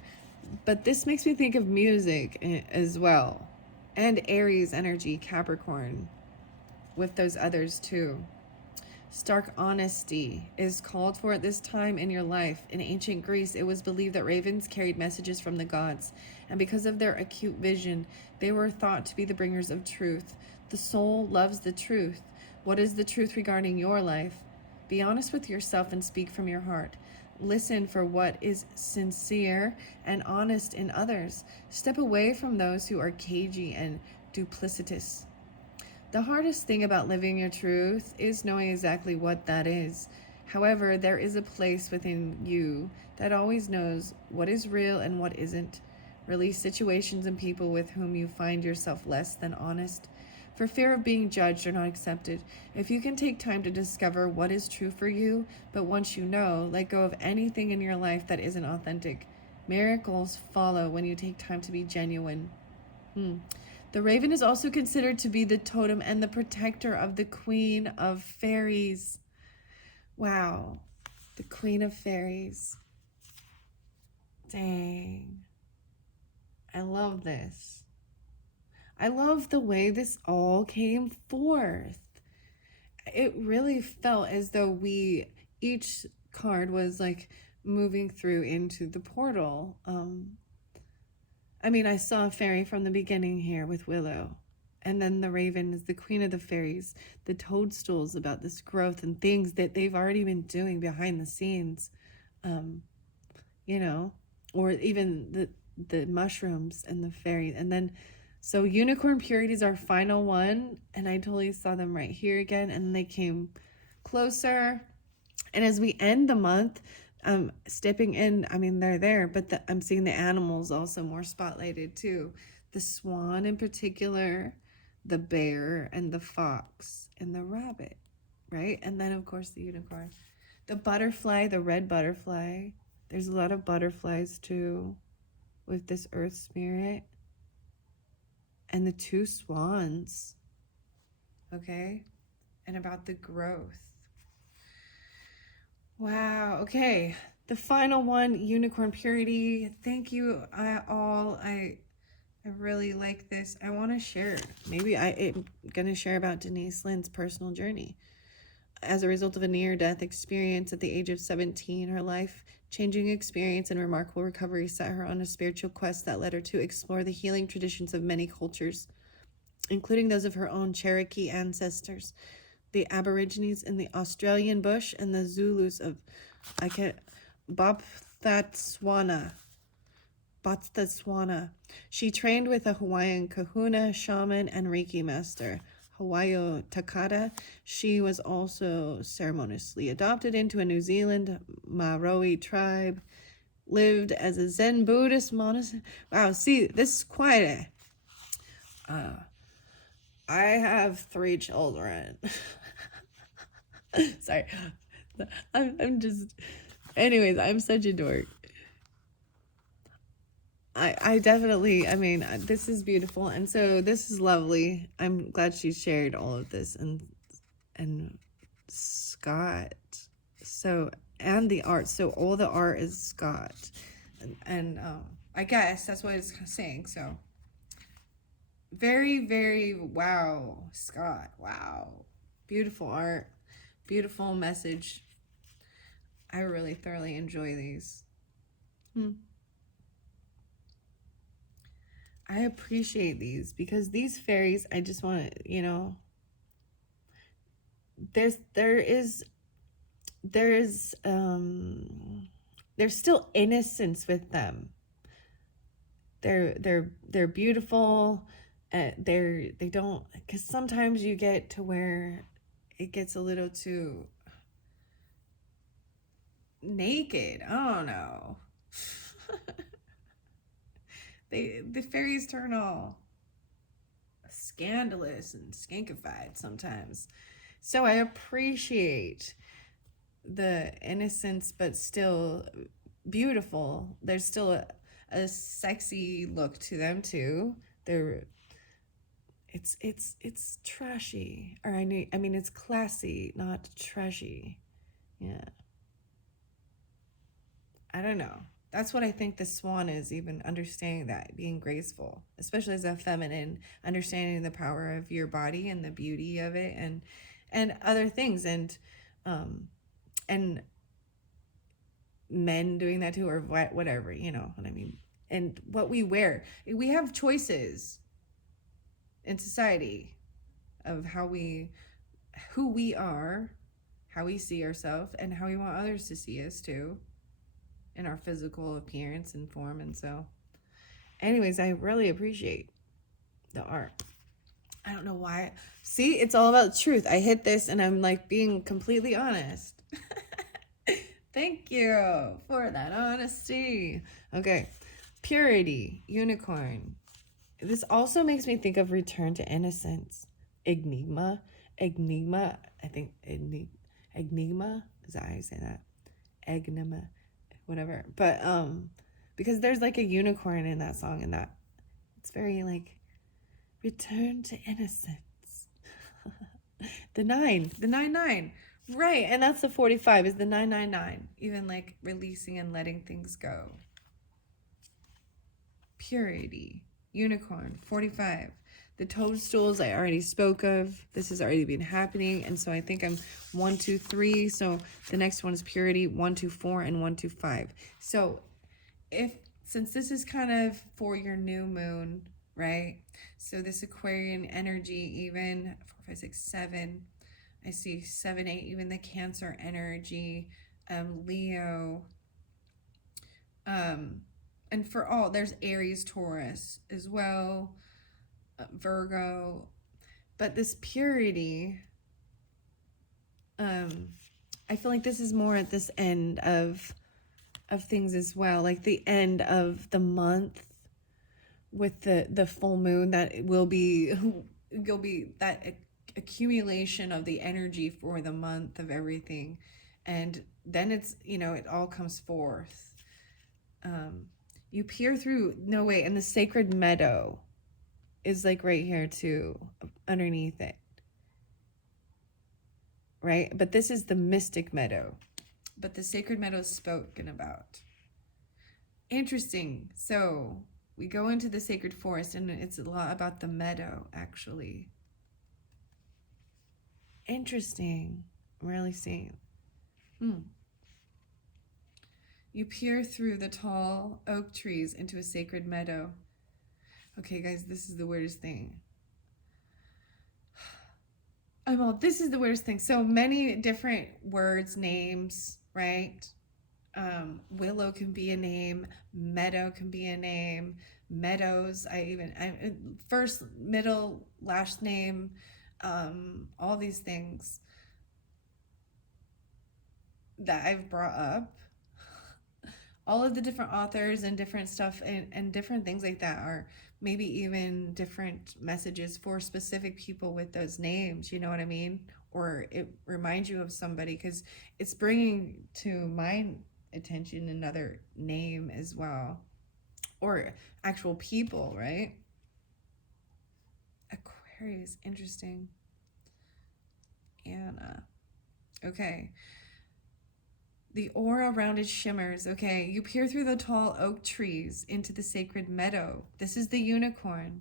But this makes me think of music as well, and Aries energy, Capricorn, with those others too. Stark honesty is called for at this time in your life. In ancient Greece, it was believed that ravens carried messages from the gods, and because of their acute vision, they were thought to be the bringers of truth. The soul loves the truth. What is the truth regarding your life? Be honest with yourself and speak from your heart. Listen for what is sincere and honest in others. Step away from those who are cagey and duplicitous. The hardest thing about living your truth is knowing exactly what that is. However, there is a place within you that always knows what is real and what isn't. Release situations and people with whom you find yourself less than honest, for fear of being judged or not accepted. If you can take time to discover what is true for you, but once you know, let go of anything in your life that isn't authentic. Miracles follow when you take time to be genuine. The raven is also considered to be the totem and the protector of the Queen of Fairies. Wow, the Queen of Fairies. Dang. I love this. I love the way this all came forth. It really felt as though each card was like moving through into the portal. I saw a fairy from the beginning here with Willow. And then the raven is the queen of the fairies. The toadstools about this growth and things that they've already been doing behind the scenes. Or even the mushrooms and the fairy. And then, so unicorn purity is our final one. And I totally saw them right here again. And they came closer. And as we end the month, stepping in, they're there, but I'm seeing the animals also more spotlighted too. The swan in particular, the bear and the fox and the rabbit, right? And then of course the unicorn. The butterfly, the red butterfly. There's a lot of butterflies too with this earth spirit. And the two swans, okay? And about the growth. Wow. Okay. The final one, unicorn purity. Thank you all. I really like this. I want to share. Maybe I'm going to share about Denise Lynn's personal journey. As a result of a near-death experience at the age of 17, her life-changing experience and remarkable recovery set her on a spiritual quest that led her to explore the healing traditions of many cultures, including those of her own Cherokee ancestors, the Aborigines in the Australian bush, and the Zulus of Bophuthatswana. Botswana. She trained with a Hawaiian kahuna, shaman, and Reiki master, Hawaio Takata. She was also ceremoniously adopted into a New Zealand Maori tribe, lived as a Zen Buddhist monastery. Wow, see, this is quite a... I have 3 children. Sorry. I'm just... Anyways, I'm such a dork. I definitely, I mean, this is beautiful. And so this is lovely. I'm glad she shared all of this. And Scott. So, and the art. So all the art is Scott. And I guess that's what it's saying. So very, very, wow, Scott. Wow. Beautiful art. Beautiful message. I really thoroughly enjoy these. I appreciate these because these fairies, I just want to, you know, there's still innocence with them. They're beautiful. They don't, because sometimes you get to where it gets a little too naked. I don't know. The fairies turn all scandalous and skankified sometimes. So I appreciate the innocence, but still beautiful. There's still a sexy look to them too. It's trashy, or I mean it's classy, not trashy. Yeah. I don't know. That's what I think the swan is, even understanding that, being graceful, especially as a feminine, understanding the power of your body and the beauty of it, and other things, and men doing that too, or whatever, you know what I mean. And what we wear, we have choices in society of who we are, how we see ourselves, and how we want others to see us too, in our physical appearance and form. And so, anyways, I really appreciate the art. I don't know why. See, it's all about truth. I hit this and I'm like being completely honest. Thank you for that honesty. Okay. Purity, unicorn. This also makes me think of return to innocence. Enigma. I think enigma. Is that how you say that? Enigma. Whatever. But because there's like a unicorn in that song, and that it's very like return to innocence. The 9. Right, and that's the 45 is the 999. Even like releasing and letting things go. Purity, unicorn, 45. The toadstools I already spoke of. This has already been happening, and so I think I'm 1, 2, 3. So the next one is purity, 1, 2, 4, and 1, 2, 5. So since this is kind of for your new moon, right? So this Aquarian energy, even 4, 5, 6, 7. I see 7, 8. Even the Cancer energy, Leo. And for all, there's Aries, Taurus as well, Virgo. But this purity, I feel like this is more at this end of things as well, like the end of the month with the full moon, that it will be that accumulation of the energy for the month of everything, and then it's, you know, it all comes forth. You peer through, no wait, and the sacred meadow is like right here too, underneath it, right? But this is the mystic meadow, but the sacred meadow is spoken about. Interesting. So we go into the sacred forest, and it's a lot about the meadow, actually. Interesting. I'm really seeing. You peer through the tall oak trees into a sacred meadow. Okay, guys, this is the weirdest thing. This is the weirdest thing. So many different words, names, right? Willow can be a name. Meadow can be a name. Meadows. First, middle, last name. All these things that I've brought up, all of the different authors and different stuff and different things like that are maybe even different messages for specific people with those names, you know what I mean? Or it reminds you of somebody, because it's bringing to my attention another name as well, or actual people, right? Aquarius, interesting. Anna. Okay. The aura around it shimmers. Okay, you peer through the tall oak trees into the sacred meadow. This is the unicorn.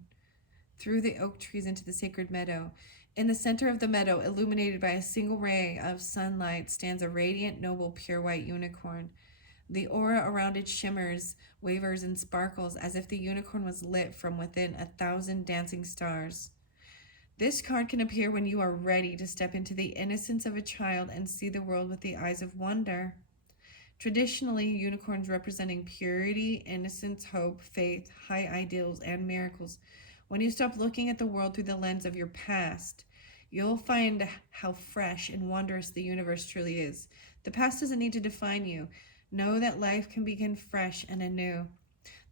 Through the oak trees into the sacred meadow. In the center of the meadow, illuminated by a single ray of sunlight, stands a radiant, noble, pure white unicorn. The aura around it shimmers, wavers, and sparkles as if the unicorn was lit from within 1,000 dancing stars. This card can appear when you are ready to step into the innocence of a child and see the world with the eyes of wonder. Traditionally, unicorns representing purity, innocence, hope, faith, high ideals, and miracles. When you stop looking at the world through the lens of your past, you'll find how fresh and wondrous the universe truly is. The past doesn't need to define you. Know that life can begin fresh and anew.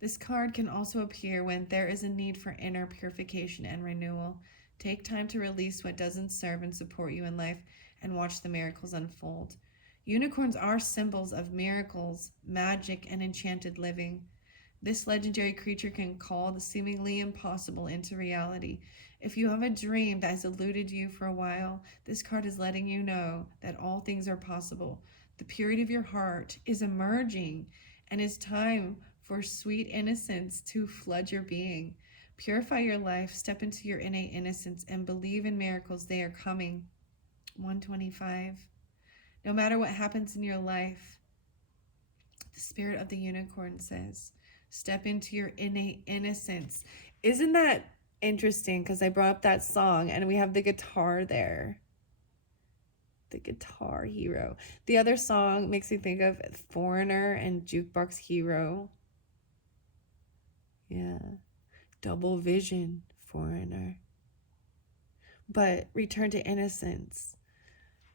This card can also appear when there is a need for inner purification and renewal. Take time to release what doesn't serve and support you in life and watch the miracles unfold. Unicorns are symbols of miracles, magic, and enchanted living. This legendary creature can call the seemingly impossible into reality. If you have a dream that has eluded you for a while, this card is letting you know that all things are possible. The purity of your heart is emerging, and it's time for sweet innocence to flood your being. Purify your life, step into your innate innocence, and believe in miracles. They are coming. 125. No matter what happens in your life, the spirit of the unicorn says, step into your innate innocence. Isn't that interesting? Because I brought up that song and we have the guitar there. The Guitar Hero. The other song makes me think of Foreigner and Jukebox Hero. Yeah. Double vision, Foreigner. But return to innocence.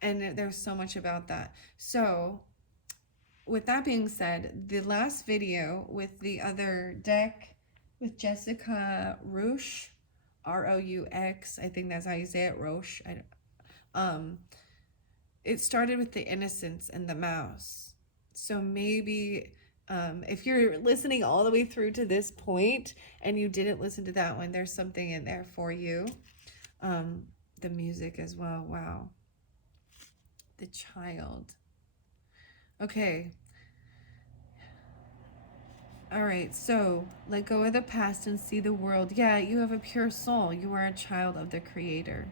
And there's so much about that. So, with that being said, the last video with the other deck with Jessica Roush, R-O-U-X, I think that's how you say it, Roche. It started with the innocence and the mouse. So maybe if you're listening all the way through to this point and you didn't listen to that one, there's something in there for you. The music as well, wow. The child. Okay. All right, so let go of the past and see the world. Yeah, you have a pure soul. You are a child of the Creator.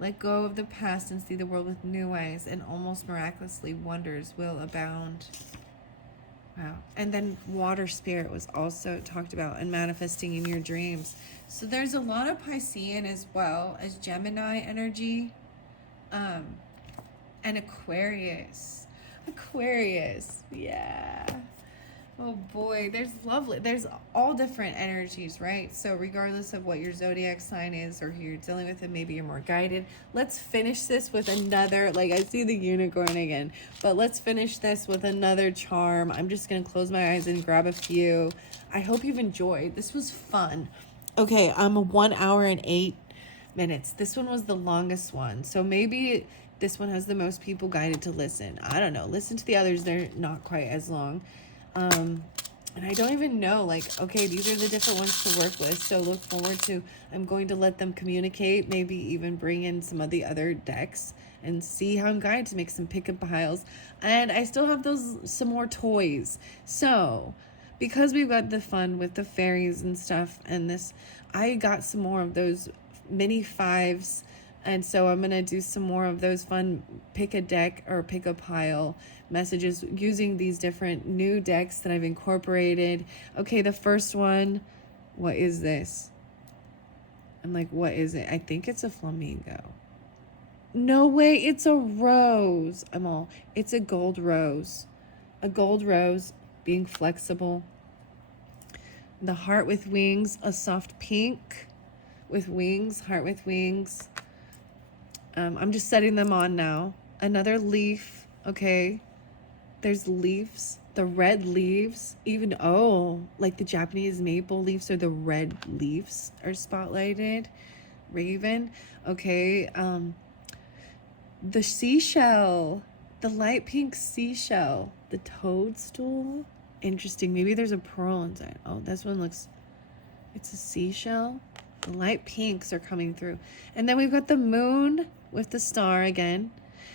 Let go of the past and see the world with new eyes, and almost miraculously, wonders will abound. Wow. And then water spirit was also talked about and manifesting in your dreams. So there's a lot of Piscean as well as Gemini energy. And Aquarius. Aquarius. Yeah. Oh boy, there's all different energies, right? So regardless of what your zodiac sign is or who you're dealing with, and maybe you're more guided. Let's finish this with another, like I see the unicorn again, but let's finish this with another charm. I'm just gonna close my eyes and grab a few. I hope you've enjoyed. This was fun. Okay, I'm 1 hour and 8 minutes. This one was the longest one. So maybe this one has the most people guided to listen. I don't know. Listen to the others. They're not quite as long. And I don't even know, like, okay, these are the different ones to work with. So look forward to, I'm going to let them communicate, maybe even bring in some of the other decks and see how I'm guided to make some pickup piles. And I still have some more toys. So because we've got the fun with the fairies and stuff and this, I got some more of those mini fives. And so I'm going to do some more of those fun pick a deck or pick a pile messages using these different new decks that I've incorporated. Okay, the first one, what is this? I'm like, what is it? I think it's a flamingo. No way, it's a rose. It's a gold rose. a gold rose, being flexible. The heart with wings, a soft pink with wings, heart with wings. I'm just setting them on now. Another leaf, okay? There's leaves, the red leaves, even, oh, like the Japanese maple leaves or the red leaves are spotlighted. Raven, okay. The seashell, the light pink seashell, the toadstool. Interesting. Maybe there's a pearl inside. Oh, this one looks, it's a seashell. The light pinks are coming through. And then we've got the moon with the star again.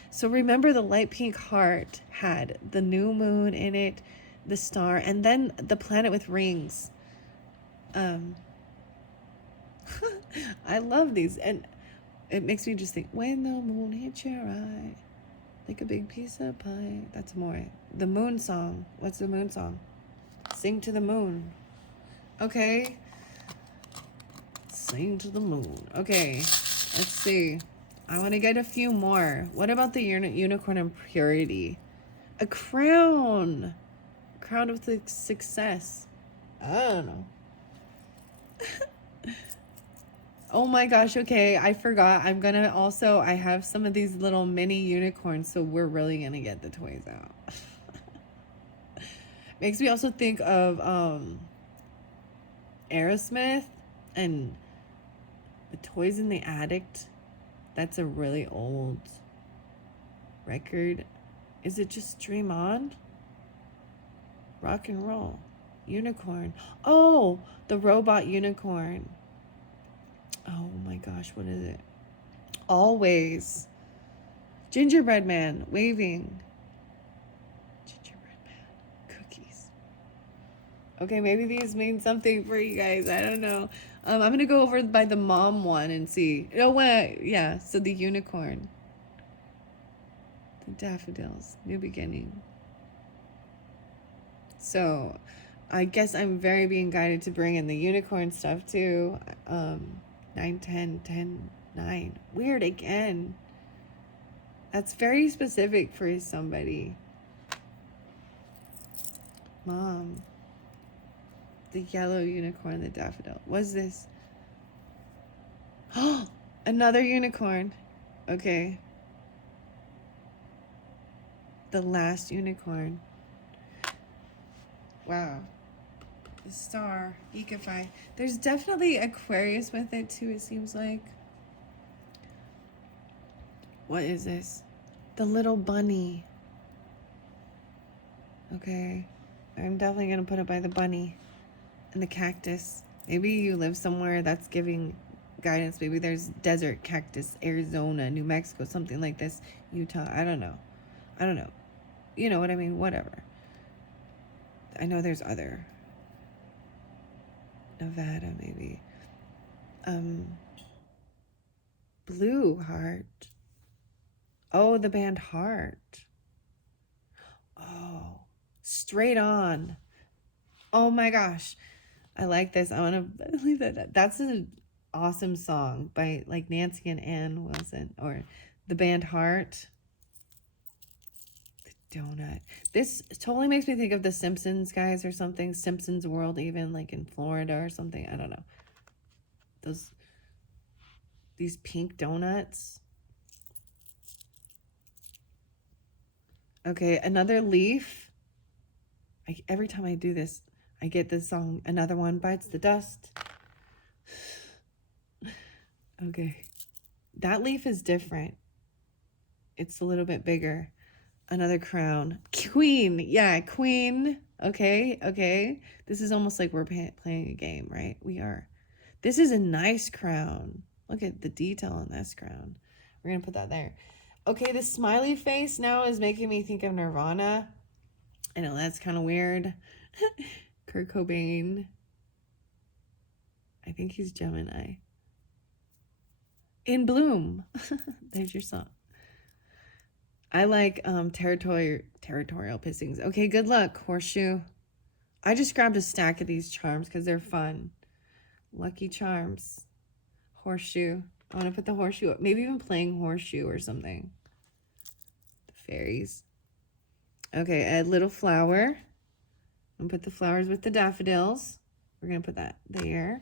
So remember, the light pink heart had the new moon in it, the star, and then the planet with rings. I love these. And it makes me just think, when the moon hits your eye, like a big piece of pie. That's more. The moon song. What's the moon song? Sing to the moon. Okay. Sing to the moon. Okay. Let's see. I want to get a few more. What about the unicorn and purity? A crown. Crown with success. I don't know. Oh my gosh, okay, I forgot. I'm gonna also, I have some of these little mini unicorns, so we're really gonna get the toys out. Makes me also think of Aerosmith and the Toys in the Attic. That's a really old record. Is it just Dream On? Rock and roll. Unicorn. Oh, the robot unicorn. Oh my gosh, what is it? Always. Gingerbread man waving. Gingerbread man. Cookies. Okay, maybe these mean something for you guys. I don't know. I'm going to go over by the mom one and see. Oh, wait. Yeah, so the unicorn. The daffodils. New beginning. So, I guess I'm very being guided to bring in the unicorn stuff too. 9, 10, 10, 9. Weird again. That's very specific for somebody. Mom. The yellow unicorn, the daffodil. What's this? Oh, another unicorn. Okay. The last unicorn. Wow. The star. Ecify. There's definitely Aquarius with it too, it seems like. What is this? The little bunny. Okay. I'm definitely going to put it by the bunny and the cactus. Maybe you live somewhere that's giving guidance. Maybe there's desert cactus, Arizona, New Mexico, something like this. Utah. I don't know. You know what I mean? Whatever. I know there's other. Nevada, maybe. Blue heart. Oh, the band Heart. Oh, Straight On. Oh my gosh. I like this. I want to leave that. That's an awesome song by like Nancy and Ann Wilson, or the band Heart. The donut. This totally makes me think of the Simpsons guys or something. Simpsons World, even like in Florida or something. I don't know. These pink donuts. Okay, another leaf. Every time I do this, I get this song. Another one bites the dust. Okay. That leaf is different. It's a little bit bigger. Another crown. Queen. Yeah, queen. Okay. This is almost like we're playing a game, right? We are. This is a nice crown. Look at the detail on this crown. We're going to put that there. Okay, the smiley face now is making me think of Nirvana. I know that's kind of weird. Kurt Cobain. I think he's Gemini. In Bloom. There's your song. I like territorial pissings. Okay, good luck, horseshoe. I just grabbed a stack of these charms because they're fun. Lucky Charms. Horseshoe. I want to put the horseshoe up. Maybe even playing horseshoe or something. The fairies. Okay, a little flower. I'm gonna put the flowers with the daffodils. We're gonna put that there.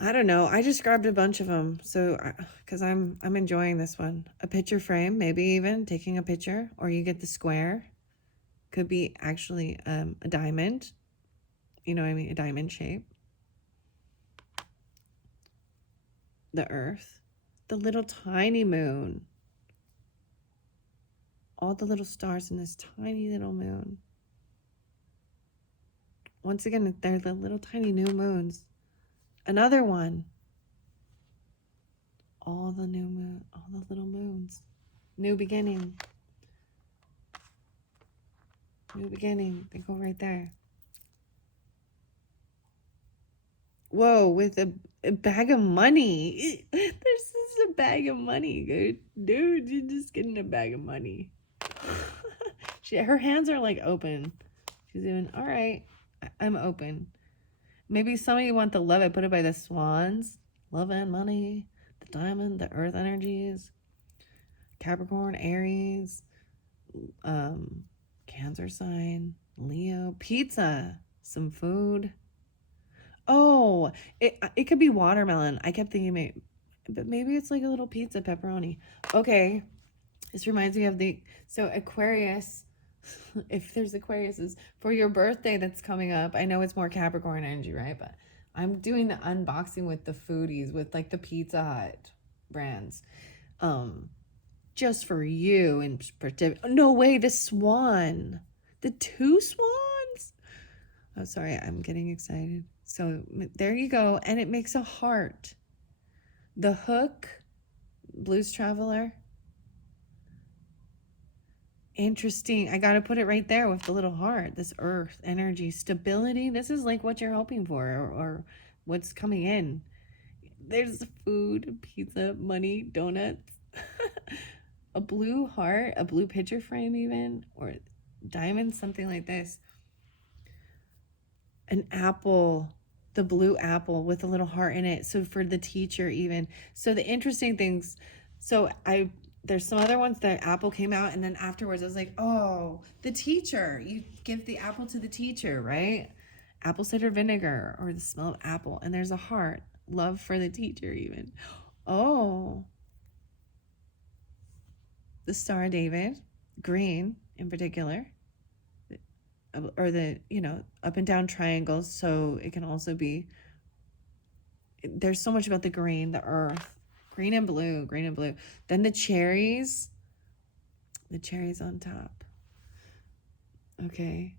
I don't know. I just grabbed a bunch of them, so because I'm enjoying this one. A picture frame, maybe even taking a picture, or you get the square. Could be actually a diamond. You know what I mean? A diamond shape. The earth. The little tiny moon. All the little stars in this tiny little moon. Once again, they're the little tiny new moons. Another one. All the little moons. New beginning. New beginning. They go right there. Whoa, with a bag of money. This is a bag of money, dude. You're just getting a bag of money. Her hands are like open. She's doing all right. I'm open. Maybe some of you want the love. I put it by the swans. Love and money. The diamond. The earth energies. Capricorn, Aries. Cancer sign. Leo. Pizza. Some food. Oh, it could be watermelon. I kept thinking but maybe it's like a little pizza pepperoni. Okay. This reminds me of so Aquarius, if there's Aquariuses, for your birthday that's coming up, I know it's more Capricorn energy, right? But I'm doing the unboxing with the foodies, with like the Pizza Hut brands. Just for you and no way, the swan. The two swans. Oh, sorry, I'm getting excited. So there you go. And it makes a heart. The hook, Blues Traveler. Interesting. I got to put it right there with the little heart. This earth, energy, stability. This is like what you're hoping for, or what's coming in. There's food, pizza, money, donuts. A blue heart, a blue picture frame even, or diamonds, something like this. An apple, the blue apple with a little heart in it. So for the teacher even. So the interesting things, there's some other ones that apple came out, and then afterwards I was like, oh, the teacher. You give the apple to the teacher, right? Apple cider vinegar, or the smell of apple. And there's a heart. Love for the teacher even. Oh. The Star of David, green in particular. Or the, up and down triangles. So it can also be, there's so much about the green, the earth, green and blue. Then the cherries on top. Okay.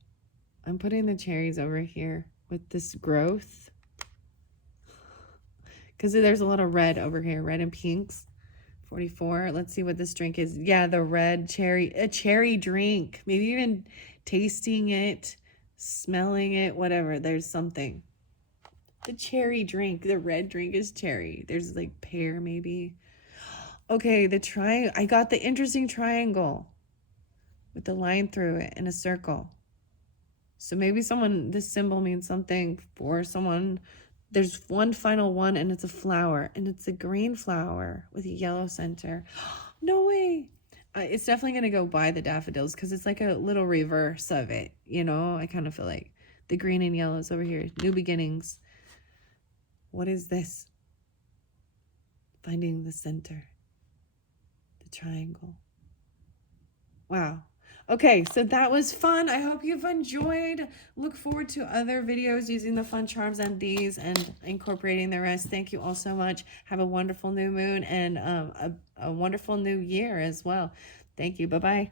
I'm putting the cherries over here with this growth. Because there's a lot of red over here, red and pinks. 44. Let's see what this drink is. Yeah, the red cherry, a cherry drink. Maybe even tasting it, smelling it, whatever. There's something. The cherry drink, the red drink is cherry. There's like pear maybe. Okay, I got the interesting triangle with the line through it and a circle. So maybe this symbol means something for someone. There's one final one, and it's a flower, and it's a green flower with a yellow center. No way. It's definitely going to go by the daffodils because it's like a little reverse of it. I kind of feel like the green and yellows over here. New beginnings. What is this? Finding the center. The triangle. Wow. Okay, so that was fun. I hope you've enjoyed. Look forward to other videos using the fun charms and these and incorporating the rest. Thank you all so much. Have a wonderful new moon and a wonderful new year as well. Thank you. Bye-bye.